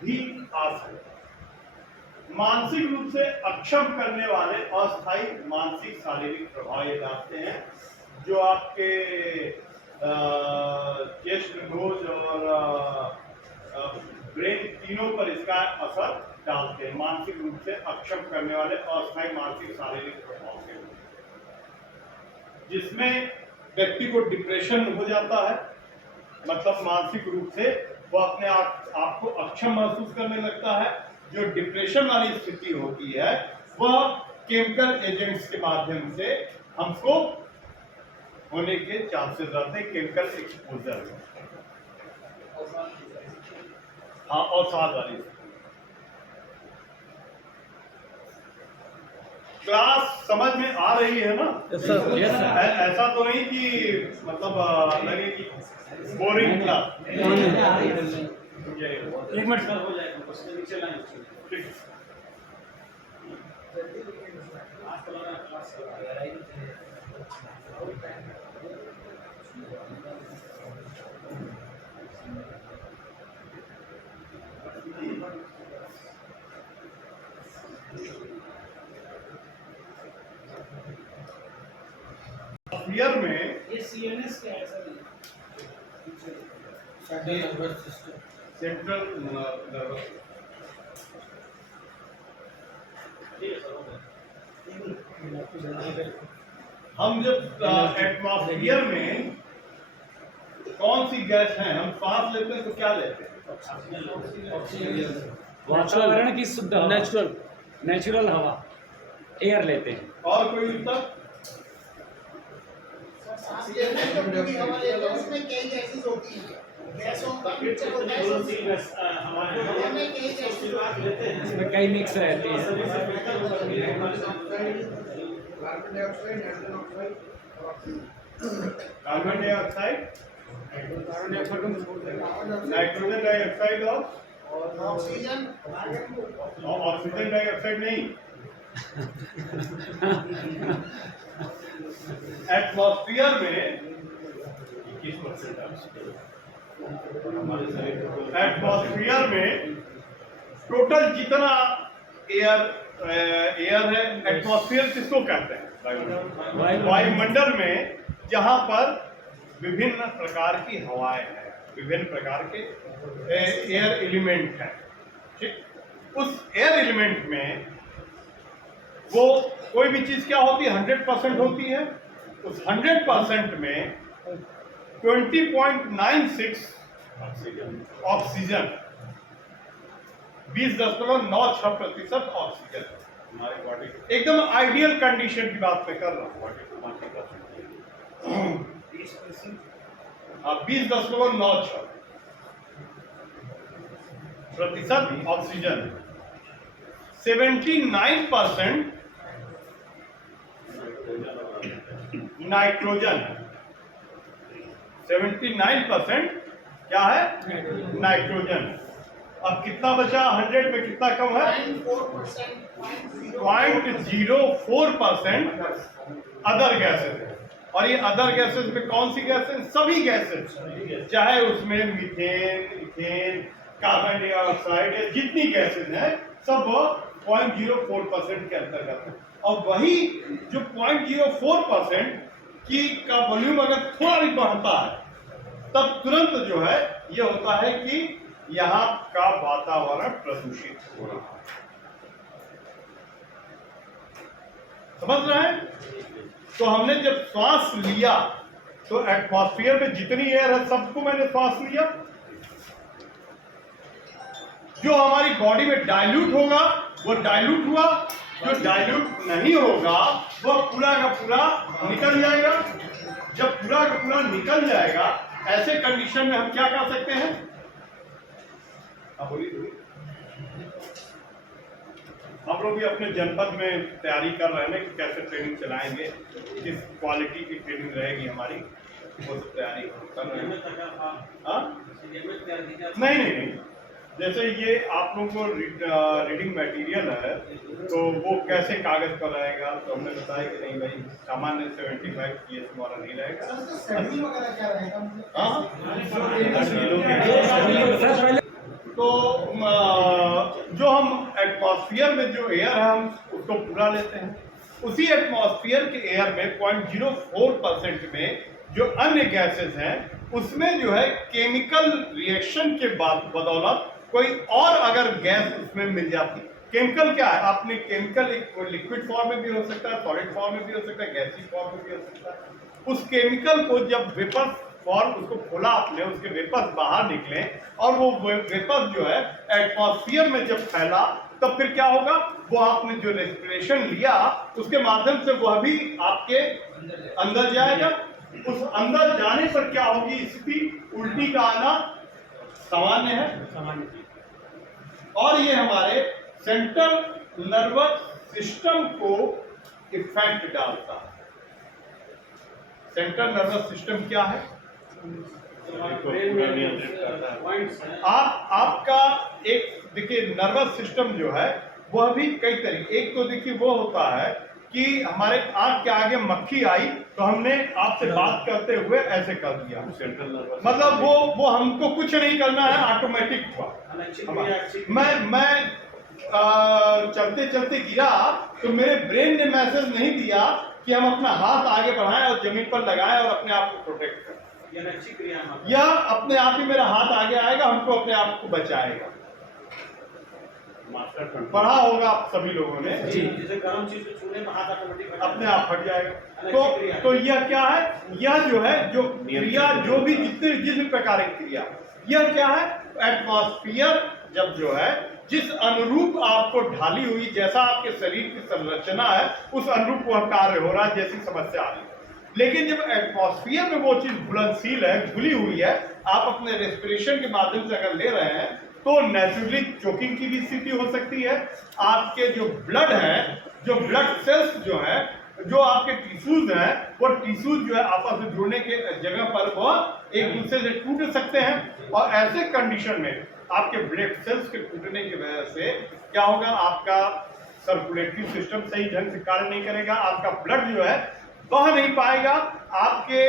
भी आ सकती है। मानसिक रूप से अक्षम करने वाले अस्थायी मानसिक शारीरिक प्रभाव ये लाते हैं जो आपके चेस्ट, नोज और ब्रेन तीनों पर इसका असर डालते हैं, मानसिक रूप से अक्षम करने वाले अस्थायी मानसिक शारीरिक प्रभाव के रूप में, जिसमें व्यक्ति को डिप्रेशन हो जाता है, मतलब मानसिक रूप से वो अपने आप को अक्षम महसूस करने लगता है। जो डिप्रेशन वाली स्थिति होती है वह केमिकल एजेंट्स के माध्यम से हमको होने के चांसेस रहते हैं, केमिकल एक्सपोजर में। हाँ, अवसाद वाली क्लास समझ में आ रही है ना? Yes sir. ऐसा तो नहीं कि मतलब लगे कि बोरिंग क्लास। एक मिनट सर, हो जाएगा, उसके नीचे लाइन ठीक। आज तो लग रहा है क्लास क्लियर में ये सीएनएस क्या है सर? सेंट्रल नर्वस, ठीक है सर, हो गया। हम जब एटमॉस्फेयर में कौन सी गैस है, हम सांस लेते हैं तो क्या लेते हैं? वातावरण की शुद्ध नेचुरल हवा, एयर लेते हैं। और कोई उत्तर? उसमें कई गैसेस होती हैं, गैसों का मिक्सचर होता है, हवा में कई गैसेस लेते हैं। इसमें कई मिक्स रहती है। कार्बन डाइऑक्साइड, नाइट्रोजन डाइऑक्साइड और ऑक्सीजन, ऑक्सीजन डाइऑक्साइड नहीं। एटमॉस्फेयर में 21% एटमॉस्फेयर में टोटल जितना एयर है, एटमॉस्फेयर किसको कहते हैं? वायुमंडल में, जहां पर विभिन्न प्रकार की हवाएं हैं, विभिन्न प्रकार के एयर एलिमेंट हैं, ठीक। उस एयर एलिमेंट में वो कोई भी चीज क्या होती है, 100% होती है। उस 100% में 20.96 ऑक्सीजन, 20.96% ऑक्सीजन हमारे बॉडी, एकदम आइडियल कंडीशन की बात मैं कर रहा हूँ। 20.96% ऑक्सीजन, 79% नाइट्रोजन। 79% क्या है? नाइट्रोजन। अब कितना बचा? 100 में कितना कम है? 0.04% अदर गैसेस है। और ये अदर गैसेस में कौन सी गैसेस? सभी गैसेस, चाहे उसमें मीथेन, इथेन, कार्बन डाइऑक्साइड, जितनी गैसेस हैं सब 0.04% के अंतर्गत है। और वही जो 0.04% की का वॉल्यूम अगर थोड़ा भी बढ़ता है तब तुरंत जो है ये होता है कि यहाँ का वातावरण प्रदूषित हो रहा है। समझ रहे हैं? तो हमने जब श्वास लिया तो एटमॉस्फेयर में जितनी एयर है सबको मैंने श्वास लिया। जो हमारी बॉडी में डाइल्यूट होगा वो डाइल्यूट हुआ, जो डाइल्यूट नहीं होगा वो पूरा का पूरा निकल जाएगा। जब पूरा का पूरा निकल जाएगा, ऐसे कंडीशन में हम क्या कर सकते हैं? बोलिए। हम लोग भी अपने जनपद में तैयारी कर रहे हैं कि कैसे ट्रेनिंग चलाएंगे, किस क्वालिटी की ट्रेनिंग रहेगी हमारी, वो सब तैयारी कर रहे हैं। हाँ? नहीं, जैसे ये आप लोगों को रीडिंग मटेरियल है तो वो कैसे कागज पर रहेगा, तो हमने बताया कि नहीं भाई सामान्य 75 PS हमारा नहीं रहेगा। हाँ, तो जो हम एटमॉस्फेयर में जो एयर है हम उसको पूरा लेते हैं। उसी एटमॉस्फेयर के एयर में 0.04% में जो अन्य गैसेस हैं उसमें जो है केमिकल रिएक्शन के बाद बदौलत कोई और अगर गैस उसमें मिल जाती। केमिकल क्या है, आपने केमिकल एक लिक्विड फॉर्म में भी हो सकता है, सॉलिड फॉर्म में भी हो सकता है, गैसीय फॉर्म में भी हो सकता है। उस केमिकल को जब वेपर फॉर्म उसको खोला आपने, उसके वेपर्स बाहर निकले और वो वेपर जो है एटमॉस्फेयर में जब फैला, तब फिर क्या होगा, वो आपने जो रेस्पिरेशन लिया उसके माध्यम से वह भी आपके अंदर जाएगा। उस अंदर जाने पर क्या होगी स्थिति, उल्टी का आना सामान्य है। और ये हमारे सेंट्रल नर्वस सिस्टम को इफेक्ट डालता है। सेंट्रल नर्वस सिस्टम क्या है, पॉइंट्स हैं। आपका एक देखिए नर्वस सिस्टम जो है वह भी कई तरीके, एक तो देखिए वो होता है कि हमारे आंख के आगे मक्खी आई तो हमने आपसे बात करते हुए ऐसे कर दिया, मतलब वो हमको कुछ नहीं करना है, ऑटोमेटिक हुआ। अनैच्छिक क्रिया, ऐच्छिक मैं चलते चलते गिरा तो मेरे ब्रेन ने मैसेज नहीं दिया कि हम अपना हाथ आगे बढ़ाएं और जमीन पर लगाएं और अपने आप को प्रोटेक्ट करें, ये अनैच्छिक क्रिया है। या अपने आप ही मेरा हाथ आगे आएगा, हमको अपने आप को बचाएगा। पढ़ा होगा आप सभी लोगों ने, जैसे गर्म चीज को छूने पर हाथ ऑटोमेटिक अपने आप हट जाएगा। तो यह क्या है, यह जो है जो क्रिया, जो भी जिस प्रकार की क्रिया, यह क्या है, एटमॉस्फेयर जब जो है जिस अनुरूप आपको ढाली हुई, जैसा आपके शरीर की संरचना है उस अनुरूप वह कार्य हो रहा है, जैसी समस्या आ रही है। लेकिन जब एटमॉस्फेयर में वो चीज घुलनशील है, घुली हुई है, आप अपने रेस्पिरेशन के माध्यम से अगर ले रहे हैं तो नेचुरली चोकिंग की भी स्थिति हो सकती है। आपके जो ब्लड है, जो ब्लड सेल्स जो है, जो आपके टिश्यूज हैं, वो टिश्यूज जो है आपस में जुड़ने के जगह पर वो एक दूसरे से टूट सकते हैं। और ऐसे कंडीशन में आपके ब्लड सेल्स के टूटने की वजह से क्या होगा, आपका सर्कुलेटरी सिस्टम सही ढंग से कार्य नहीं करेगा, आपका ब्लड जो है बह नहीं पाएगा, आपके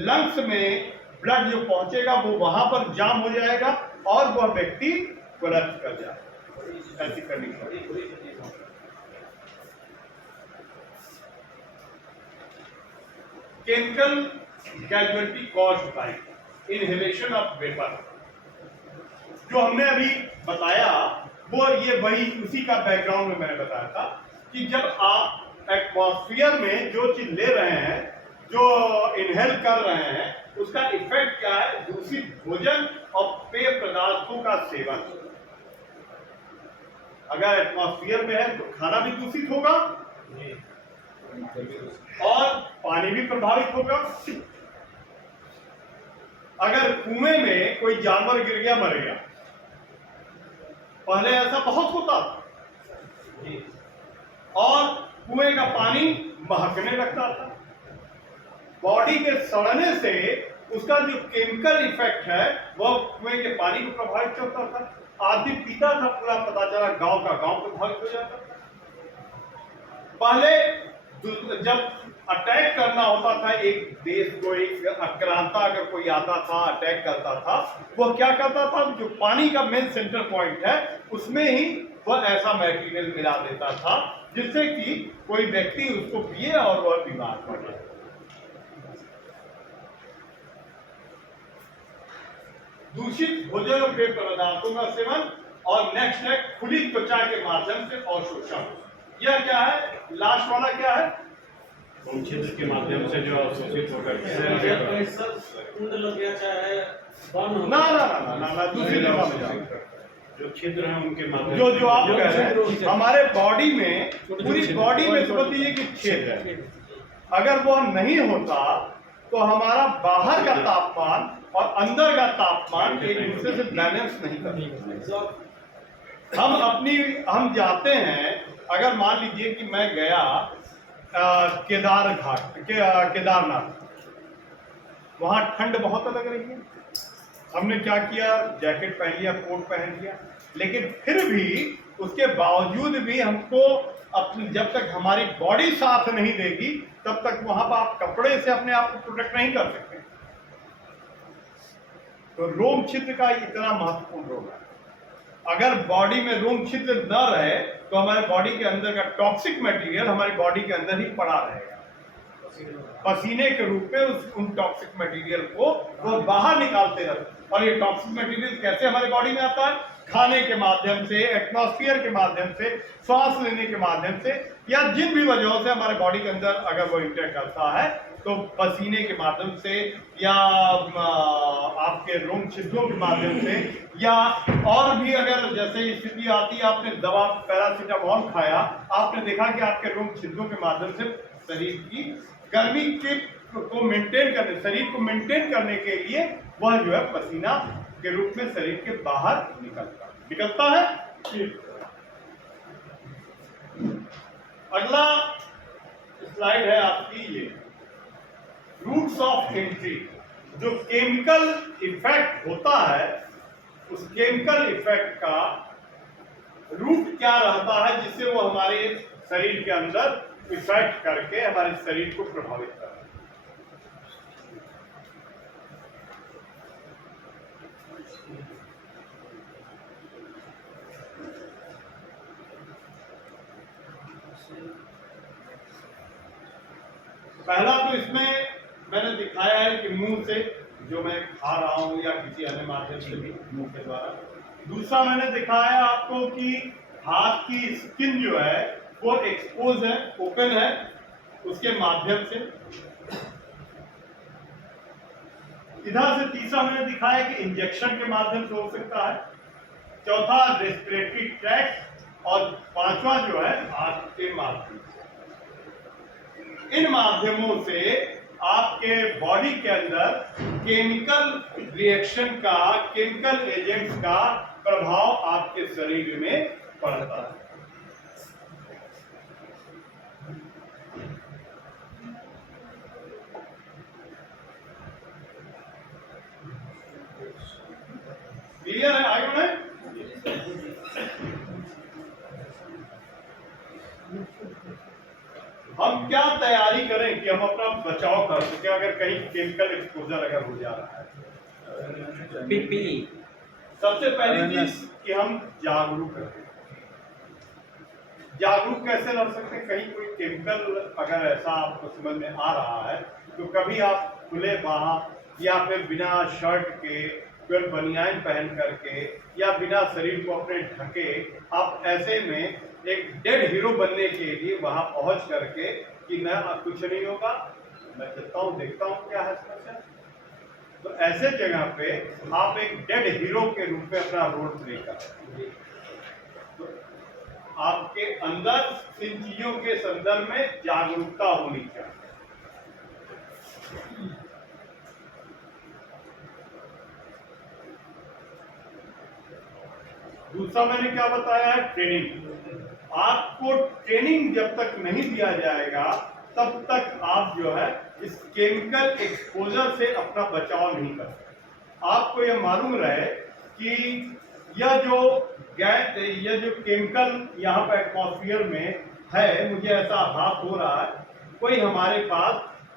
लंग्स में ब्लड जो पहुंचेगा वो वहां पर जाम हो जाएगा और वह व्यक्ति कोलैप्स कर जाएगा। ऐसी condition chemical casualty caused by inhalation of vapour, जो हमने अभी बताया वो ये वही उसी का बैकग्राउंड में मैंने बताया था कि जब आप एटमॉस्फेयर में जो चीज ले रहे हैं, जो इनहेल कर रहे हैं, उसका इफेक्ट क्या है, दूषित भोजन और पेय पदार्थों का सेवन। अगर एटमॉस्फेयर में है तो खाना भी दूषित होगा और पानी भी प्रभावित होगा। अगर कुएं में कोई जानवर गिर गया, मर गया, पहले ऐसा बहुत होता था और कुएं का पानी महकने लगता था, बॉडी के सड़ने से उसका जो केमिकल इफेक्ट है वह कुएं के पानी को प्रभावित करता था। आदमी पीता था, पूरा पता चला गांव का गांव प्रभावित हो जाता था। पहले जब अटैक करना होता था एक देश को, एक आक्रांता अगर कोई आता था, अटैक करता था, वो क्या करता था, जो पानी का मेन सेंटर पॉइंट है उसमें ही वह ऐसा मटेरियल मिला देता था जिससे कि कोई व्यक्ति उसको पिए और वह बीमार पड़ जाए। दूषित भोजन और पेय पदार्थों का सेवन और नेक्स्ट है खुली त्वचा के माध्यम से अवशोषण। यह क्या है, लास्ट वाला क्या है, छिद्र के माध्यम से जो अवशोषित होकर कुंड लग गया, चाहे बर्न ना ना ना ना ना दूसरी जगह में जाओ। जो छिद्र हैं उनके माध्यम जो आप कह रहे हैं, हमारे बॉडी में, पूरी बॉडी में समझ लीजिए कि छेद है, अगर वह नहीं होता तो हमारा बाहर का तापमान और अंदर का तापमान एक दूसरे से बैलेंस नहीं करते। हम जाते हैं, अगर मान लीजिए कि मैं गया केदारनाथ, वहां ठंड बहुत लग रही है, हमने क्या किया, जैकेट पहन लिया, कोट पहन लिया, लेकिन फिर भी उसके बावजूद भी हमको अपनी, जब तक हमारी बॉडी साथ नहीं देगी तब तक वहां पर आप कपड़े से अपने आप को प्रोटेक्ट नहीं कर सकते। तो रोम छिद्र का इतना महत्वपूर्ण रोल है। अगर बॉडी में रोम छिद्र न रहे तो हमारे बॉडी के अंदर का टॉक्सिक मटेरियल हमारी बॉडी के अंदर ही पड़ा रहेगा पसीने के रूप में उन टॉक्सिक मटेरियल को वो बाहर निकालते रहते। और ये टॉक्सिक मटेरियल कैसे हमारे बॉडी में आता है? खाने के माध्यम से, एटमॉस्फेयर के माध्यम से, सांस लेने के माध्यम से, या जिन भी वजहों से हमारे बॉडी के अंदर अगर वो इंटर करता है, तो पसीने के माध्यम से, या आपके रोम छिद्रों के माध्यम से, या और भी अगर जैसे स्थिति आती है, आपने दवा पैरासीटामोल खाया, आपने देखा कि आपके रोम छिद्रों के माध्यम से शरीर की गर्मी को मेंटेन करने, शरीर को मेंटेन करने के लिए वह जो है पसीना के रूप में शरीर के बाहर निकलता है। अगला स्लाइड है आपकी ये रूट्स ऑफ एंट्री। जो केमिकल इफेक्ट होता है, उस केमिकल इफेक्ट का रूट क्या रहता है जिससे वो हमारे शरीर के अंदर इफेक्ट करके हमारे शरीर को प्रभावित करता है। पहला तो इसमें मैंने दिखाया है कि मुंह से जो मैं खा रहा हूं या किसी अन्य माध्यम से भी मुंह के द्वारा। दूसरा मैंने दिखाया आपको कि हाथ की स्किन जो है वो एक्सपोज है, ओपन है, उसके माध्यम से। इधर से तीसरा मैंने दिखाया कि इंजेक्शन के माध्यम से हो सकता है। चौथा रेस्पिरेटरी ट्रैक्ट, और पांचवा जो है आंख के माध्यम से। इन माध्यमों से आपके बॉडी के अंदर केमिकल रिएक्शन का, केमिकल एजेंट्स का प्रभाव आपके शरीर में पड़ता है। क्लियर है? आगे बढ़े। हम क्या तैयारी करें कि हम अपना बचाव कर सके अगर कहीं केमिकल एक्सपोजर अगर हो जा रहा है? पीपीई सबसे पहली चीज कि हम जागरूक रहें। जागरूक कैसे रह सकते हैं? कहीं कोई केमिकल अगर ऐसा आपको समझ में आ रहा है तो कभी आप खुले बाह या फिर बिना शर्ट के, फिर बनियान पहन करके, या बिना शरीर को अपने ढके, आप ऐसे में एक डेड हीरो बनने के लिए वहां पहुंच करके कि मैं कुछ नहीं होगा, मैं चलता हूं, देखता हूं क्या है समस्या। तो ऐसे जगह पे आप एक डेड हीरो के रूप में अपना रोल प्ले कर, तो आपके अंदर इन चीजों के संदर्भ में जागरूकता होनी चाहिए। दूसरा मैंने क्या बताया है? ट्रेनिंग। आपको ट्रेनिंग जब तक नहीं दिया जाएगा तब तक आप जो है इस केमिकल एक्सपोजर से अपना बचाव नहीं कर सकते। आपको यह मालूम रहे कि यह जो गैस, यह जो केमिकल यहाँ पर एटमॉस्फेयर में है, मुझे ऐसा आभास हो रहा है कोई हमारे पास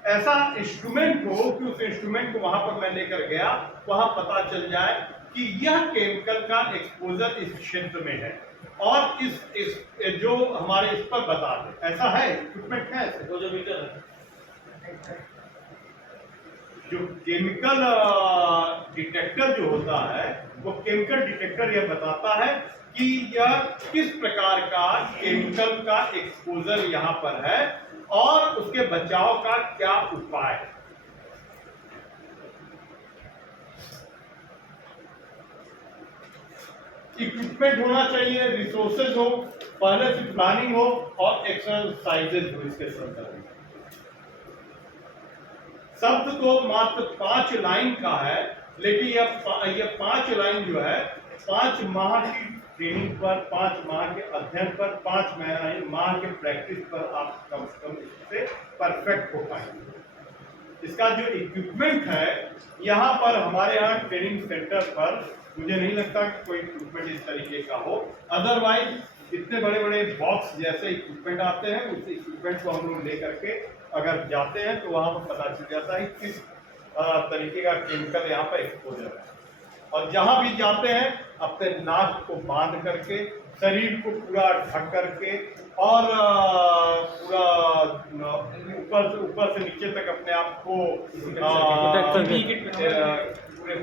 ऐसा इंस्ट्रूमेंट हो कि उस इंस्ट्रूमेंट को वहां पर मैं लेकर गया, वहां पता चल जाए कि यह केमिकल का एक्सपोजर इस क्षेत्र में है, और इस जो हमारे इस पर बता दे। ऐसा है इक्विपमेंट है ऐसे? 2 मीटर है। जो केमिकल डिटेक्टर जो होता है, वो केमिकल डिटेक्टर यह बताता है कि यह किस प्रकार का केमिकल का एक्सपोजर यहाँ पर है और उसके बचाव का क्या उपाय है। इक्विपमेंट होना चाहिए, रिसोर्सेज हो, पहले से प्लानिंग हो, और एक्सरसाइजेज हो इसके संदर्भ में। शब्द तो मात्र 5 लाइन का है, लेकिन यह 5 लाइन जो है 5 माह की ट्रेनिंग पर, 5 माह के अध्ययन पर, 5 माह के प्रैक्टिस पर आप कम से कम इससे परफेक्ट हो पाएंगे। इसका जो इक्विपमेंट है, यहाँ पर हमारे यहाँ ट्रेनिंग सेंटर पर मुझे नहीं लगता कि कोई इक्विपमेंट इस तरीके का हो। अदरवाइज इतने बड़े बड़े बॉक्स जैसे इक्विपमेंट आते हैं, उस इक्विपमेंट को हम लोग ले करके अगर जाते हैं तो वहाँ पर पता चल जाता है किस तरीके का केमिकल यहाँ पर एक्सपोजर है। और जहाँ भी जाते हैं अपने नाक को बांध करके, शरीर को पूरा ढक करके, और पूरा ऊपर से नीचे तक अपने आप को Protect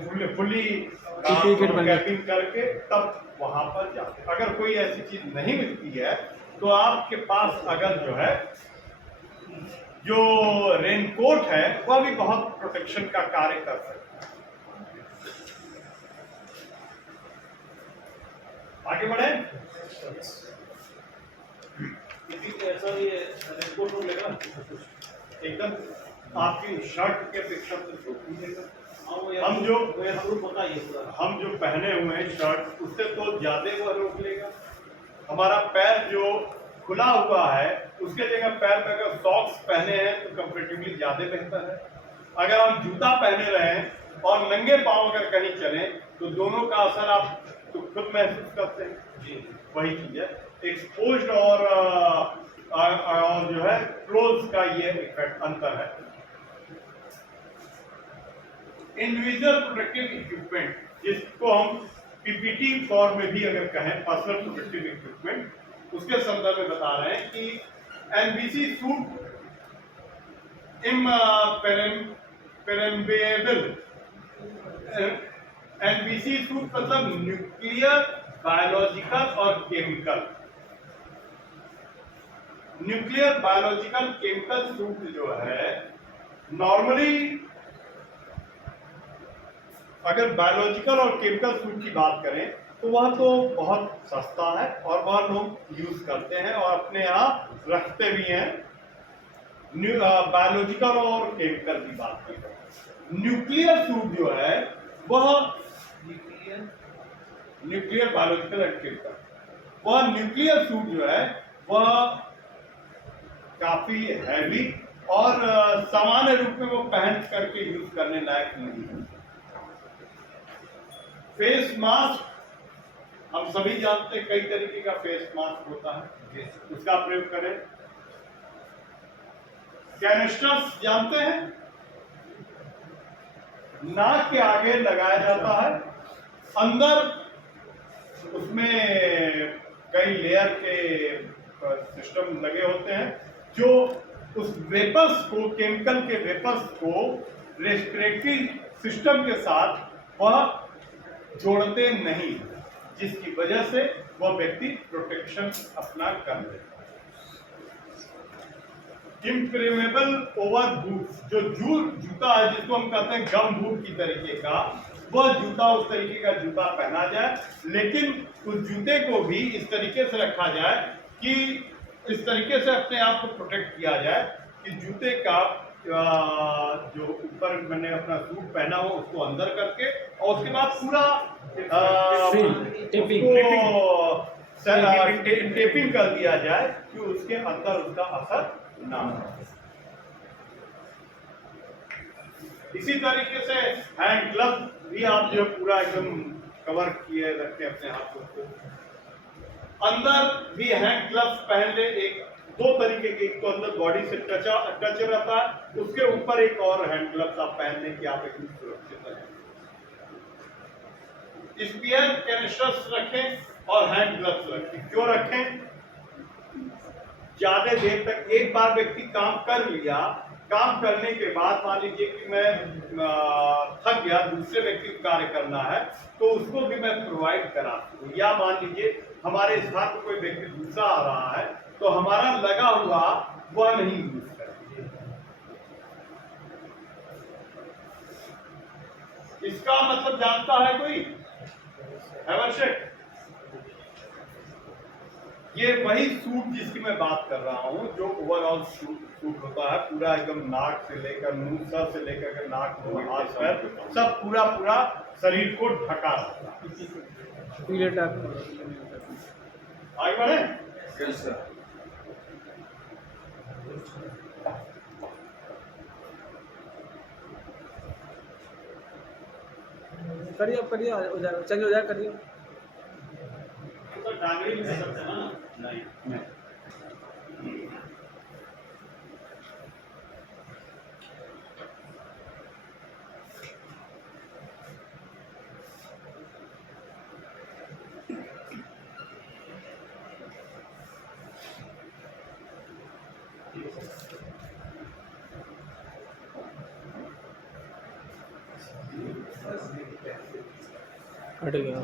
पूरे फुली किट बन गया। कैपिंग करके तब वहां पर जाते हैं। अगर कोई ऐसी चीज नहीं मिलती है तो आपके पास अगर जो रेनकोट है वह भी बहुत प्रोटेक्शन का कार्य कर सकता है। आगे बढ़े। सर ये रेनकोट हो लेगा एकदम आपकी शर्ट के अपेक्षा तो छोटी है। हम जो प्रूफ होता है ये पूरा हम जो पहने हुए हैं शर्ट उससे तो ज्यादा वह रोक लेगा। हमारा पैर जो खुला हुआ है उसके जगह पैर में अगर सॉक्स पहने हैं तो कंपेरेटिवली ज्यादा बेहतर है। अगर हम जूता पहने रहे हैं और नंगे पांव अगर कहीं चलें तो दोनों का असर आप तो खुद महसूस करते हैं। जी वही चीज है, एक्सपोज्ड और जो है क्लोज का ये इफेक्ट अंतर है। इंडिविजुअल प्रोटेक्टिव इक्विपमेंट, जिसको हम पीपीटी फॉर्म में भी अगर कहें पर्सनल प्रोटेक्टिव इक्विपमेंट, उसके संदर्भ में बता रहे हैं कि एनबीसी सूट पेरेम्बेबल, एनबीसी सूट मतलब न्यूक्लियर, बायोलॉजिकल और chemical. Nuclear, biological, chemical suit जो है नॉर्मली अगर बायोलॉजिकल और केमिकल सूट की बात करें तो वह तो बहुत सस्ता है और वह लोग यूज करते हैं और अपने यहाँ रखते भी हैं। बायोलॉजिकल और केमिकल की बात करें, न्यूक्लियर सूट जो है वह न्यूक्लियर, बायोलॉजिकल एंड केमिकल, वह न्यूक्लियर सूट जो है वह काफी हैवी और सामान्य रूप में वो पहन करके यूज करने लायक नहीं है। फेस मास्क हम सभी जानते हैं, कई तरीके का फेस मास्क होता है, उसका प्रयोग करें। कैनिस्टर्स जानते हैं, नाक के आगे लगाया जाता है, अंदर उसमें कई लेयर के सिस्टम लगे होते हैं जो उस वेपर्स को, केमिकल के वेपर्स को रेस्पिरेटरी सिस्टम के साथ वह जोड़ते नहीं, जिसकी वजह से वह व्यक्ति प्रोटेक्शन अपना कर लेता है। इम्प्रेमेबल ओवर बूट्स, जो जूता है जिसको हम कहते हैं गम बूट की तरीके का, वह जूता उस तरीके का जूता पहना जाए, लेकिन उस जूते को भी इस तरीके से रखा जाए कि इस तरीके से अपने आप को प्रोटेक्ट किया जाए कि जूते का जो ऊपर मैंने अपना सूट पहना हो उसको अंदर करके और उसके बाद पूरा टेपिंग कर दिया जाए कि उसके अंदर उसका असर ना हो। इसी तरीके से हैंड ग्लव भी आप जो पूरा एकदम कवर किए रखते हैं अपने हाथों को, अंदर भी हैंड ग्लव्स पहन ले। एक दो तरीके के, एक तो अंदर बॉडी से टच रहता है, उसके ऊपर एक और हैंड ग्लव्स आप पहन लें कि आप एकदम सुरक्षित रहें। स्पीयर कैनिस्टर्स रखें और हैंड ग्लव्स रखें। क्यों रखें? ज्यादा देर तक, एक बार व्यक्ति काम कर लिया, काम करने के बाद मान लीजिए कि मैं थक गया, दूसरे व्यक्ति को कार्य करना है तो उसको भी मैं प्रोवाइड करा सकूं। या मान लीजिए हमारे स्थान पर कोई व्यक्ति दूसरा आ रहा है तो हमारा लगा हुआ वह नहीं यूज करें। इसका मतलब जानता है कोई? आवश्यक, ये वही सूट जिसकी मैं बात कर रहा हूं जो ओवरऑल सूट होता है, पूरा एकदम नाक से लेकर मुंह, सर से लेकर नाक, हाथ, पैर, सब पूरा शरीर को ढका रहता है। आगे बढ़े। Yes sir. करिए अब करिए, हो जाएगा, चेंज हो जाएगा, करिए। तो डांगरी में कर सकते हैं ना? नहीं, कट गया।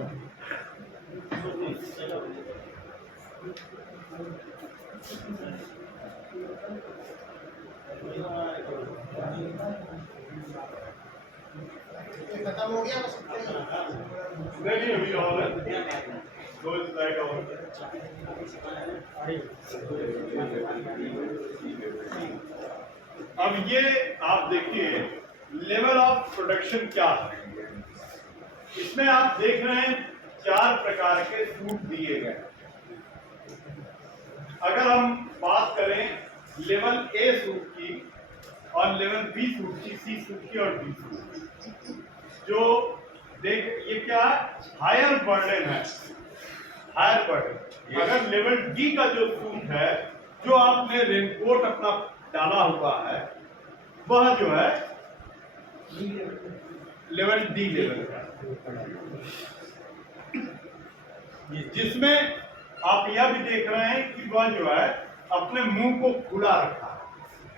ये खत्म हो गया बस नहीं अभी और है, दो स्लाइड और अब ये आप देखिए लेवल ऑफ प्रोडक्शन क्या है। इसमें आप देख रहे हैं 4 प्रकार के सूट दिए गए। अगर हम बात करें लेवल ए सूट की और लेवल बी सूट की, सी सूट की और डी सूट की, जो देख ये क्या है, हायर बर्डन है, हायर बर्डन। अगर लेवल डी का जो सूट है, जो आपने रेनकोट अपना डाला हुआ है, वह जो है लेवल डी लेवल का, जिसमें आप यह भी देख रहे हैं कि वह जो है अपने मुंह को खुला रखा है।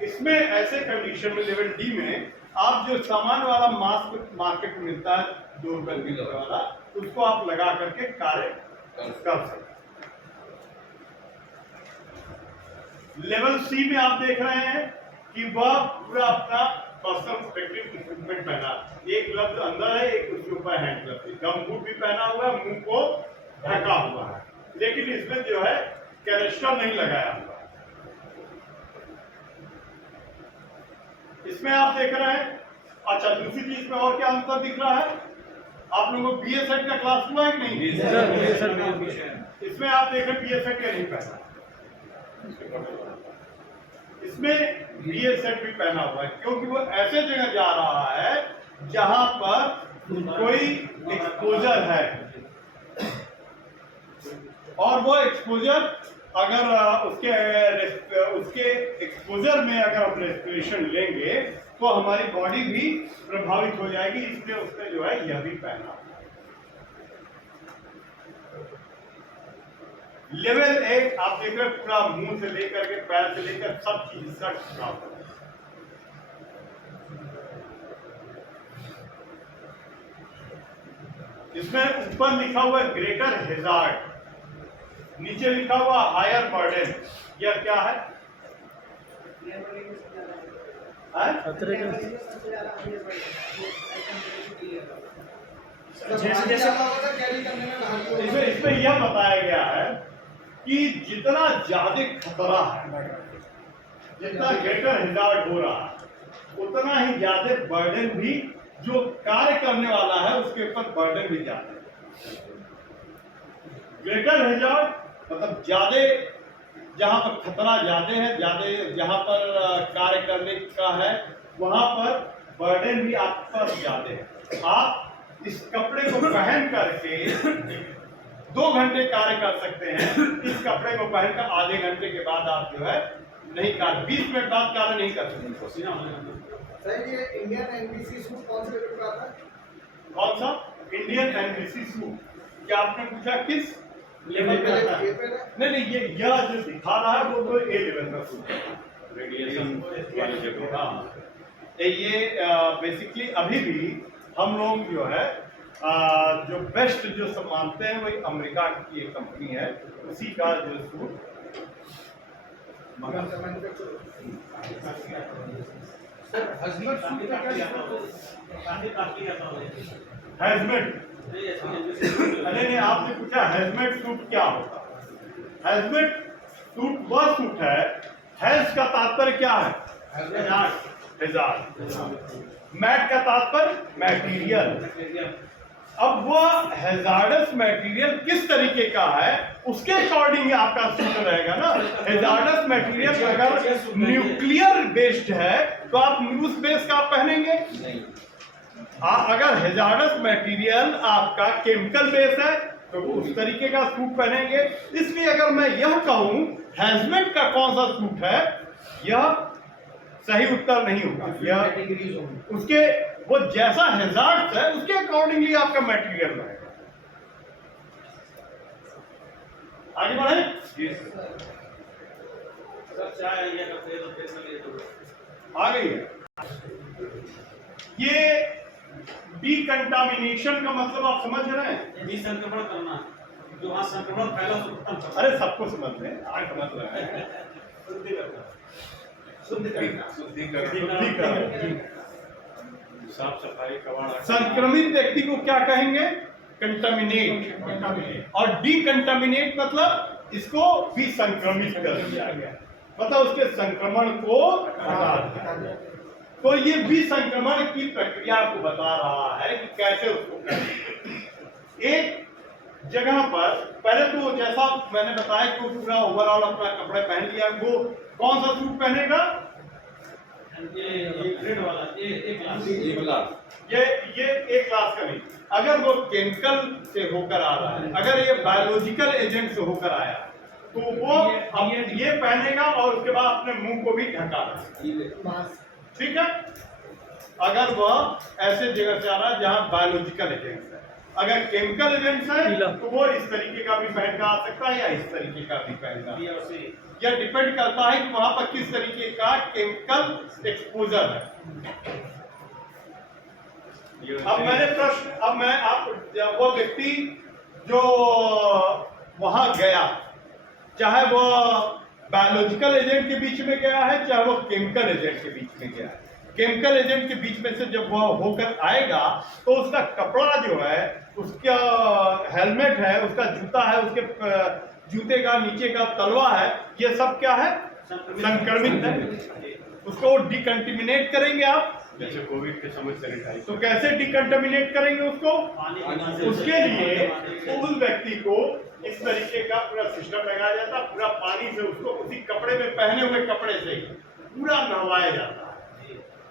इसमें ऐसे कंडीशन में लेवल डी में आप जो सामान वाला मास्क मार्केट में मिलता है 2 रुपए 3 रुपए वाला, उसको आप लगा करके कार्य कर सकते। लेवल सी में आप देख रहे हैं कि वह पूरा अपना पर्सनल प्रोटेक्टिव इक्विपमेंट पहना, एक ग्लव्स अंदर है, एक उसके ऊपर हैंड ग्लव्स, गम बूट भी पहना हुआ है, मुंह को ढका हुआ है, लेकिन इसमें जो है कैरेस्टर नहीं लगाया हुआ। इसमें आप देख रहे हैं, अच्छा दूसरी चीज में और क्या अंतर दिख रहा है, आप लोगों को बीएसएड का क्लास हुआ है कि नहीं? इसमें आप देख रहे हैं बीएसएड का नहीं पहना, इसमें बीएसएड भी पहना हुआ है, क्योंकि वो ऐसे जगह जा रहा है जहां पर कोई एक्सपोजर है, और वो एक्सपोजर अगर उसके एक्सपोजर में अगर हम रेस्पिरेशन लेंगे तो हमारी बॉडी भी प्रभावित हो जाएगी, इसलिए उसने जो है यह भी पहना। लेवल 1 आप देख रहे हैं पूरा मुंह से लेकर के पैर से लेकर सब चीज इसका ढका हुआ है। इसमें ऊपर लिखा हुआ है ग्रेटर हेजार्ड, नीचे लिखा हुआ हायर बर्डन। यह क्या है? खतरे का जैसे कैरी करने में कहा इसमें यह बताया गया है कि जितना ज्यादा खतरा है, जितना ग्रेटर हेजार्ड हो रहा है, उतना ही ज्यादा बर्डन भी जो कार्य करने वाला है उसके ऊपर बर्डन भी ज्यादा है। ग्रेटर हेजार्ड मतलब ज्यादा, जहां पर खतरा ज्यादा है, ज्यादा जहां पर कार्य करने का है वहां पर बर्डन भी आप पर ज्यादा है। आप इस कपड़े को पहन करके 2 घंटे कार्य कर सकते हैं, इस कपड़े को पहनकर आधे घंटे के बाद आप जो है नहीं कार्य, 20 मिनट बाद कार्य नहीं कर सकते। सर ये इंडियन एनबीसी सूट कौन से लेवल का आता है? कौन सा? Indian NBC suit. क्या आपने पूछा किस लेवल पे आता है? नहीं, ये यह जो दिखा रहा है वो तो ए लेवल का सूट है, रेडिएशन वाली जगह। हाँ, ये बेसिकली अभी भी हम लोग जो है जो बेस्ट जो सब मानते हैं वही अमेरिका की एक कंपनी है, उसी का जो सूट हैजमेट। नहीं, आपने पूछा हैजमेट सूट क्या होता है? हैजमेट सूट वह सूट है, हैज का तात्पर्य क्या है? हेजार्ड। मैट का तात्पर्य मैटीरियल। अब वह हैजार्डस मैटीरियल किस तरीके का है उसके अकॉर्डिंग आपका सूट रहेगा ना। हैजार्डस मैटीरियल अगर न्यूक्लियर बेस्ड है तो आप उस बेस का आप पहनेंगे। अगर हैजार्डस मटेरियल आपका केमिकल बेस है तो उस तरीके का सूट पहनेंगे। इसलिए अगर मैं यह कहूं हैजमेट का कौन सा सूट है, यह सही उत्तर नहीं होगा। यह उसके वो जैसा हैजार्ड है उसके अकॉर्डिंगली आपका मटेरियल रहेगा। आगे बढ़े। आ गई है। ये डिकंटामिनेशन का मतलब आप समझ रहे हैं? विसंक्रमण करना, जो वहाँ संक्रमण फैला उसको खत्म करना। अरे सबको समझ में आज समझ रहे हैं। शुद्धिकरण। साफ सफाई कबाड़ संक्रमित व्यक्ति को क्या कहेंगे? कंटामिनेट। और डिकंटामिनेट मतलब इसको विसंक्रमित कर दिया गया, मतलब उसके संक्रमण को हटा दिया। तो ये विसंक्रमण की प्रक्रिया को बता रहा है कि कैसे उसको करें। एक जगह पर पहले तो जैसा मैंने बताया कि वो पूरा ओवरऑल अपना कपड़े पहन लिया, वो कौन सा सूट पहनेगा? ये ग्रेड वाला, एक क्लास। ये एक क्लास का नहीं। अगर वो केमिकल से होकर आ रहा है, अगर ये बायोलॉजिकल एजेंट से होकर आया, तो वो अब ये पहनेगा और उसके बाद अपने मुंह को भी ढका रहा, ठीक है। अगर वह ऐसे जगह से आ रहा है जहाँ बायोलॉजिकल एजेंट्स है, अगर केमिकल एजेंट्स है तो वो इस तरीके का भी पहन कर आ सकता है या इस तरीके का भी पहनना, या डिपेंड करता है कि वहां पर किस तरीके का केमिकल एक्सपोजर है। अब मैंने प्रश्न, अब मैं आप वो व्यक्ति जो वहां गया, चाहे वो बायोलॉजिकल एजेंट के बीच में गया है, चाहे वो केमिकल एजेंट के बीच में गया है, केमिकल एजेंट के बीच में से जब वह होकर आएगा तो उसका कपड़ा जो है, उसका हेलमेट है, उसका जूता है, उसके जूते का नीचे का तलवा है, ये सब क्या है? संक्रमित है। उसको डिकंटामिनेट करेंगे आप, जैसे कोविड के समय सैनिटाइजर। तो कैसे डिकंटामिनेट करेंगे उसको? उसके लिए उस व्यक्ति को इस तरीके का पूरा सिस्टम लगाया जाता है, पूरा पानी से उसको उसी कपड़े में, पहने हुए कपड़े से ही पूरा नहवाया जाता है,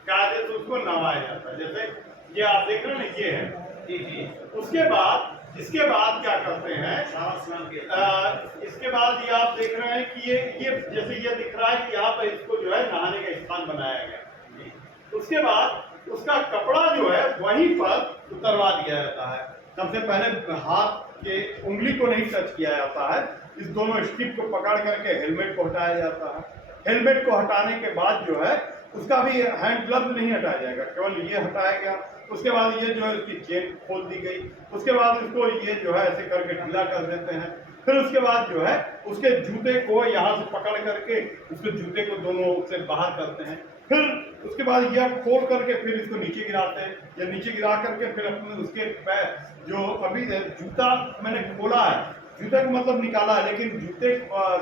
कायदे से उसको नहवाया जाता है। जैसे ये आप देख रहे हैं, ये है। उसके बाद इसके बाद क्या करते हैं? इसके बाद ये आप देख रहे हैं कि ये जैसे ये दिख रहा है कि यहाँ पर इसको जो है नहाने का स्थान बनाया गया। उसके बाद उसका कपड़ा जो है वहीं पर उतरवा दिया जाता है। सबसे पहले हाथ के उंगली को नहीं टच किया जाता है, इस दोनों स्ट्रिप को पकड़ करके हेलमेट को हटाया जाता है। हेलमेट को हटाने के बाद जो है उसका भी हैंड ग्लव्स नहीं हटाया जाएगा, केवल ये हटाया गया। उसके बाद ये जो है उसकी चेन खोल दी गई, उसके बाद उसको ये जो है ऐसे करके ढीला कर देते हैं। फिर उसके बाद जो है उसके जूते को यहाँ से पकड़ करके उसके जूते को दोनों से बाहर करते हैं। फिर उसके बाद यह खोल करके फिर इसको नीचे गिराते हैं, या नीचे गिरा करके फिर अपने उसके पैर जो अभी जूता मैंने खोला है, जूते का मतलब निकाला है, लेकिन जूते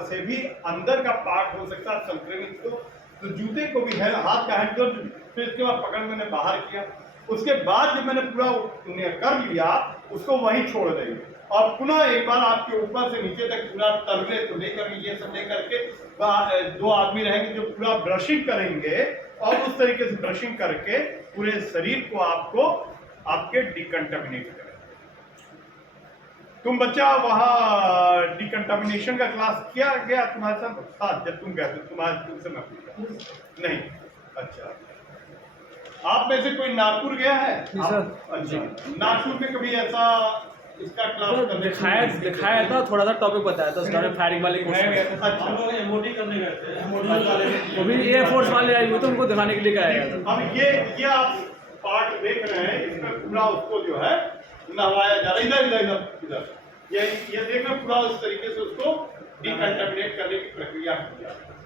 से भी अंदर का पार्ट हो सकता है संक्रमित को, तो जूते को भी है हाथ का हैंड ग्लव, फिर इसके बाद पकड़ मैंने बाहर किया। उसके बाद जब मैंने पूरा कर लिया उसको वहीं छोड़ देंगे, और पुनः एक बार आपके ऊपर से नीचे तक पूरा तलवे को लेकर ये सब लेकर के दो आदमी रहेंगे जो पूरा ब्रशिंग करेंगे, और उस तरीके से ब्रशिंग करके पूरे शरीर को आपको आपके डिकंटामिनेट करेंगे। तुम बच्चा वहां डिकंटामिनेशन का क्लास किया गया तुम्हारे साथ जब तुम गए थे? तुमसे मैं पूछा नहीं। अच्छा, आप में से कोई नागपुर गया है? अच्छा, नागपुर में कभी ऐसा इसका क्लास दिखाया था, थोड़ा सा टॉपिक बताया था उसके बारे में, फायरिंग वाले क्वेश्चन। अच्छा, हम लोग एमओडी करने गए थे, वो भी एयरफोर्स वाले आए हुए थे, उनको दिखाने के लिए गया था। अब ये आप पार्ट देख रहे हैं, इसमें पूरा उसको जो है नहवाया जा रहा है। इधर इधर इधर इधर ये देख रहे पूरा उस तरीके से उसको डिकंटामिनेट करने की प्रक्रिया की जाती है।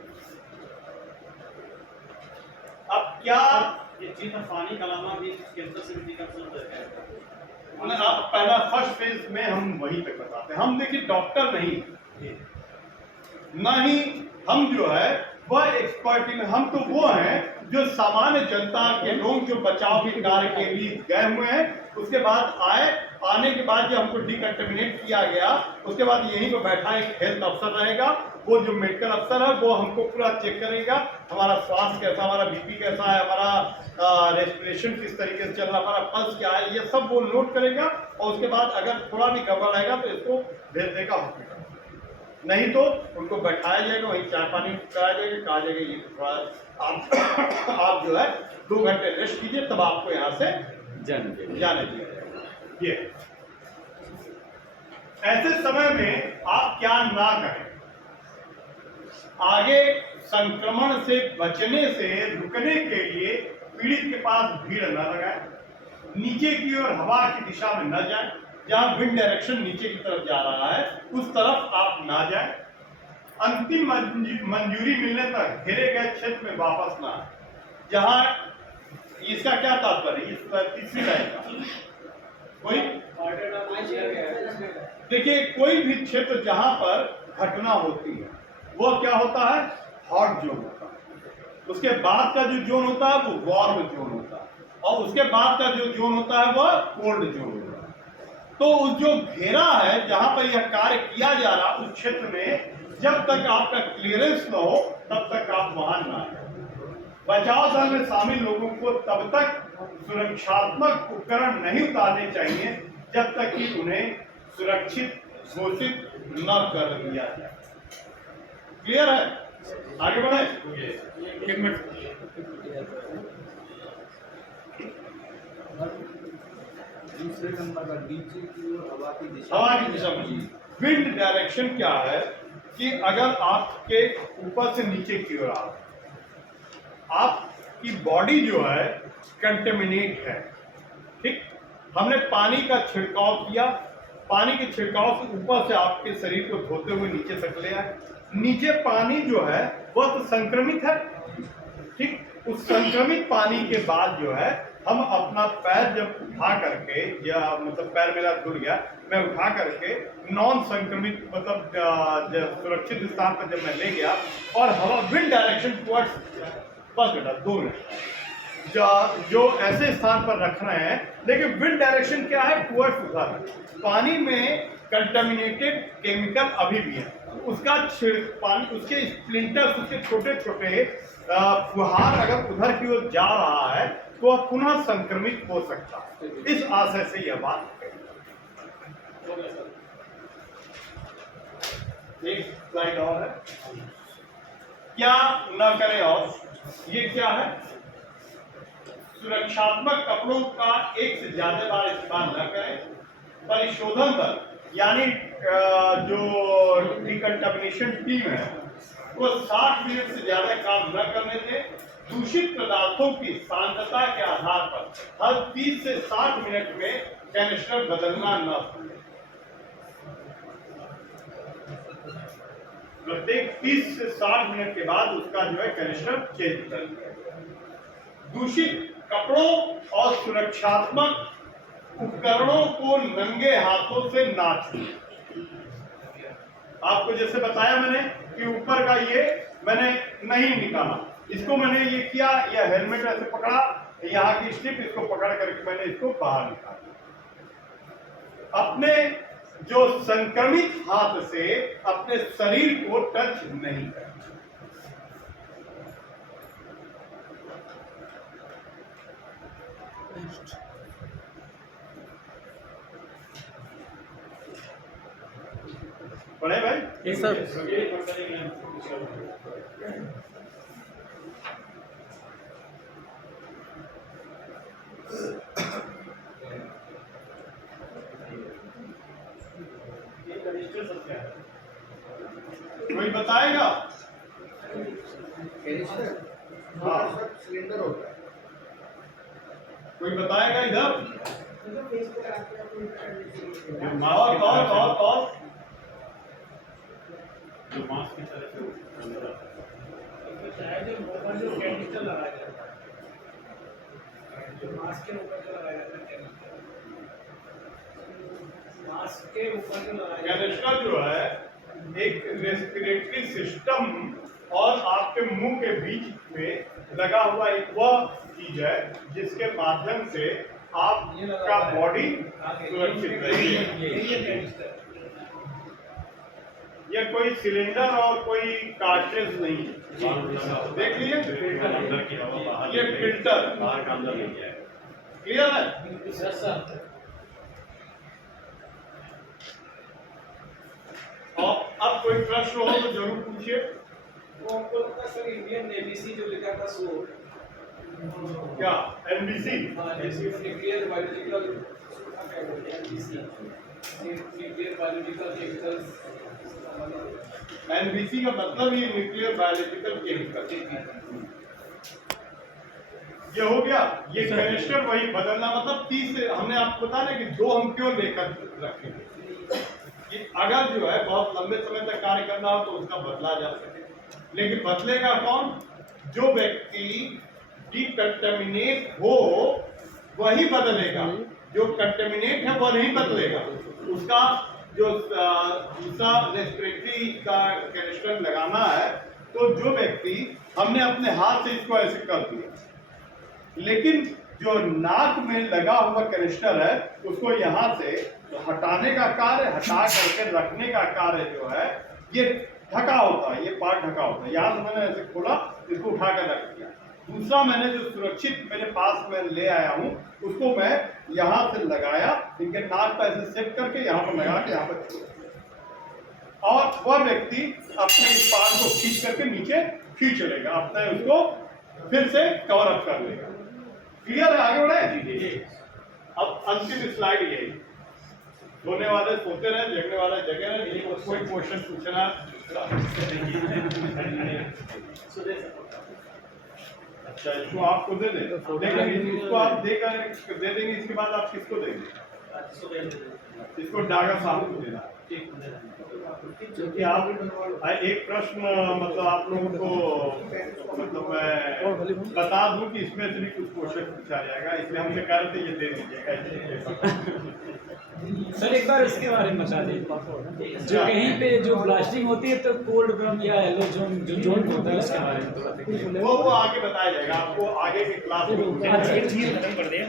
अब क्या ये चीज पानी का अलावा भी कैंसर से भी आप पहला फर्स्ट फेज में हम वहीं तक बताते हैं। हम देखिए डॉक्टर नहीं, ना ही हम जो है वह एक्सपर्ट, हम तो वो हैं जो सामान्य जनता के लोग जो बचाव के कार्य के लिए गए हुए हैं। उसके बाद आने के बाद जब हमको डिकंटामिनेट किया गया, उसके बाद यहीं पर बैठा एक हेल्थ अफसर रहेगा, वो जो मेडिकल अफसर है वो हमको पूरा चेक करेगा, हमारा स्वास्थ्य कैसा, हमारा बीपी कैसा है, हमारा रेस्पिरेशन किस तरीके से चल रहा है, हमारा पल्स क्या है, ये सब वो नोट करेगा। और उसके बाद अगर थोड़ा भी गड़बड़ आएगा तो इसको भेज देगा हॉस्पिटल, नहीं तो उनको बैठाया जाएगा, वहीं चाय पानी कराया जाएगा, कहा जाएगा ये थोड़ा आप जो है 2 घंटे रेस्ट कीजिए, तब आपको यहाँ से जाने दिया जाएगा। ये ऐसे समय में आप क्या ना करें, आगे संक्रमण से बचने से रुकने के लिए पीड़ित के पास भीड़ न लगाएं, नीचे की ओर हवा की दिशा में न जाए। जहां विंड डायरेक्शन नीचे की तरफ जा रहा है उस तरफ आप ना जाए। अंतिम मंजूरी मिलने तक घेरे गए क्षेत्र में वापस ना आए। जहां इसका क्या तात्पर्य है? इस तीसरी लाइन का कोई देखिए, कोई भी क्षेत्र जहां पर घटना होती है वो क्या होता है? हॉट जोन होता है। उसके बाद का जो जोन होता है वो वार्म जोन होता है, और उसके बाद का जो जोन होता है वो कोल्ड जोन होता है। तो उस जो घेरा है जहां पर यह कार्य किया जा रहा उस क्षेत्र में जब तक आपका क्लियरेंस न हो तब तक आप वहां ना आए। बचाव दल में शामिल लोगों को तब तक सुरक्षात्मक उपकरण नहीं उतारने चाहिए जब तक कि उन्हें सुरक्षित घोषित न कर दिया जाए। क्लियर है? आगे बढ़े। एक मिनट। दूसरे नंबर का नीचे की ओर हवा की दिशा। हवा की दिशा में विंड डायरेक्शन क्या है कि अगर आपके ऊपर से नीचे की ओर आ आपकी बॉडी जो है कंटेमिनेट है, ठीक, हमने पानी का छिड़काव किया, पानी के छिड़काव से ऊपर से आपके शरीर को धोते हुए नीचे तक ले आए। नीचे पानी जो है वह तो संक्रमित है, ठीक। उस संक्रमित पानी के बाद जो है हम अपना पैर जब उठा करके, या मतलब पैर मेरा धुल गया, मैं उठा करके नॉन संक्रमित मतलब सुरक्षित स्थान पर जब मैं ले गया और हवा विंड डायरेक्शन टुवर्ड्स, बस बेटा 2 मिनट, जो ऐसे स्थान पर रखना है, लेकिन विंड डायरेक्शन क्या है? टुवर्ड्स उधर। पानी में कंटामिनेटेड केमिकल अभी भी है, उसका पानी, उसके स्प्लिंटर्स, उसके छोटे छोटे फुहार अगर उधर की ओर जा रहा है तो वह पुनः संक्रमित हो सकता है। इस आशय से यह बात है। एक स्लाइड और है, क्या न करें, और ये क्या है? सुरक्षात्मक कपड़ों का एक से ज्यादा बार इस्तेमाल न करें। परिशोधन दल यानी जो डिकंटामिनेशन टीम है वो 60 मिनट से ज्यादा काम न करने दें। दूषित पदार्थों की सांद्रता के आधार पर हर 30 से 60 मिनट में कैनिस्टर बदलना न भूलें। प्रत्येक 30 से 60 मिनट के बाद उसका जो है कैनिस्टर चेंज कर दिया। दूषित कपड़ों और सुरक्षात्मक उपकरणों को नंगे हाथों से ना छुएं। आपको जैसे बताया मैंने कि ऊपर का ये मैंने नहीं निकाला, इसको मैंने ये किया, यह हेलमेट ऐसे पकड़ा, यहाँ की स्ट्रिप इसको पकड़ करके मैंने इसको बाहर निकाला। अपने जो संक्रमित हाथ से अपने शरीर को टच नहीं करना। पढ़े भाई? Yes sir. कोई बताएगा? हाँ, सिलेंडर होता है। कोई बताएगा इधर? कौन? जो मांस की तरह से अंदर आता है। शायद जो कैनिस्टर लगाया जाता है, जो मास्क के ऊपर जो लगाया जाता है, मास्क के ऊपर जो लगाया जाता है, कैनिस्टर जो है एक रेस्पिरेटरी सिस्टम और आपके मुंह के बीच में लगा हुआ एक वह चीज है जिसके माध्यम से आपका बॉडी सुरक्षित रहेगी। ये कोई सिलेंडर और कोई कार्ट्रिज नहीं है, देख लीजिए, अंदर की हवा बाहर ये फिल्टर, बाहर का अंदर नहीं है। क्लियर है? और अब कोई प्रश्न हो तो जरूर पूछिए। वो हमको लगता है सर इंडियन नेवी सी जो लिखा था सो क्या NBC? Nuclear biological nuclear biological chemicals. NBC का मतलब ये न्यूक्लियर बायोलॉजिकल केमिकल। ये हो गया। ये कैनिस्टर वही बदलना, मतलब 30 हमने आपको बताया ना कि 2 हम क्यों लेकर रखेंगे कि अगर जो है बहुत लंबे समय तक कार्य करना हो तो उसका बदला जा सके। लेकिन बदलेगा कौन? जो व्यक्ति डिकंटामिनेट हो वही बदलेगा, जो कंटेमिनेट है वह नहीं बदलेगा। उसका जो दूसरा रेस्पिरेटरी का कैनिस्टर लगाना है, तो जो व्यक्ति हमने अपने हाथ से इसको ऐसे कर दिया, लेकिन जो नाक में लगा हुआ कैनिस्टर है उसको यहाँ से हटाने का कार्य, हटा करके रखने का कार्य जो है ये ढका होता है, ये पार्ट ढका होता है। यहाँ से मैंने ऐसे खोला, इसको उठा कर रख दिया। दूसरा मैंने जो सुरक्षित मेरे पास में ले आया हूँ उसको मैं यहाँ से लगाया, इनके नाक पर ऐसे सेट करके यहाँ पर लगा के यहाँ पर छोड़ दिया। और वह व्यक्ति अपने इस पार्ट को खींच करके नीचे खींच लेगा, अपने उसको फिर से कवर अप कर लेगा। क्लियर है? आगे बढ़े। अब अंतिम स्लाइड यही, सोने वाले सोते रहे, जगने वाले जगे रहे। कोई क्वेश्चन पूछना? अच्छा, इसको आपको दे दें, इसको आप दे देंगे, इसके बाद आप किसको देंगे? इसको डागा साहब को देना, क्योंकि आप एक प्रश्न मतलब आप लोगों को मतलब मैं बता दूं कि इसमें से भी कुछ क्वेश्चन पूछा जाएगा, इसलिए हमसे कह रहे थे ये दे दीजिएगा। सर एक बार इसके बारे में बता दीजिए, जो कहीं पे जो ब्लास्टिंग होती है तो कोल्ड ड्रम या येलो जोन जो जोन होता है उसके बारे में थोड़ा देखिए। वो आगे बताया जाएगा आपको, आगे के क्लास में। आज एक चीज खत्म कर दिया।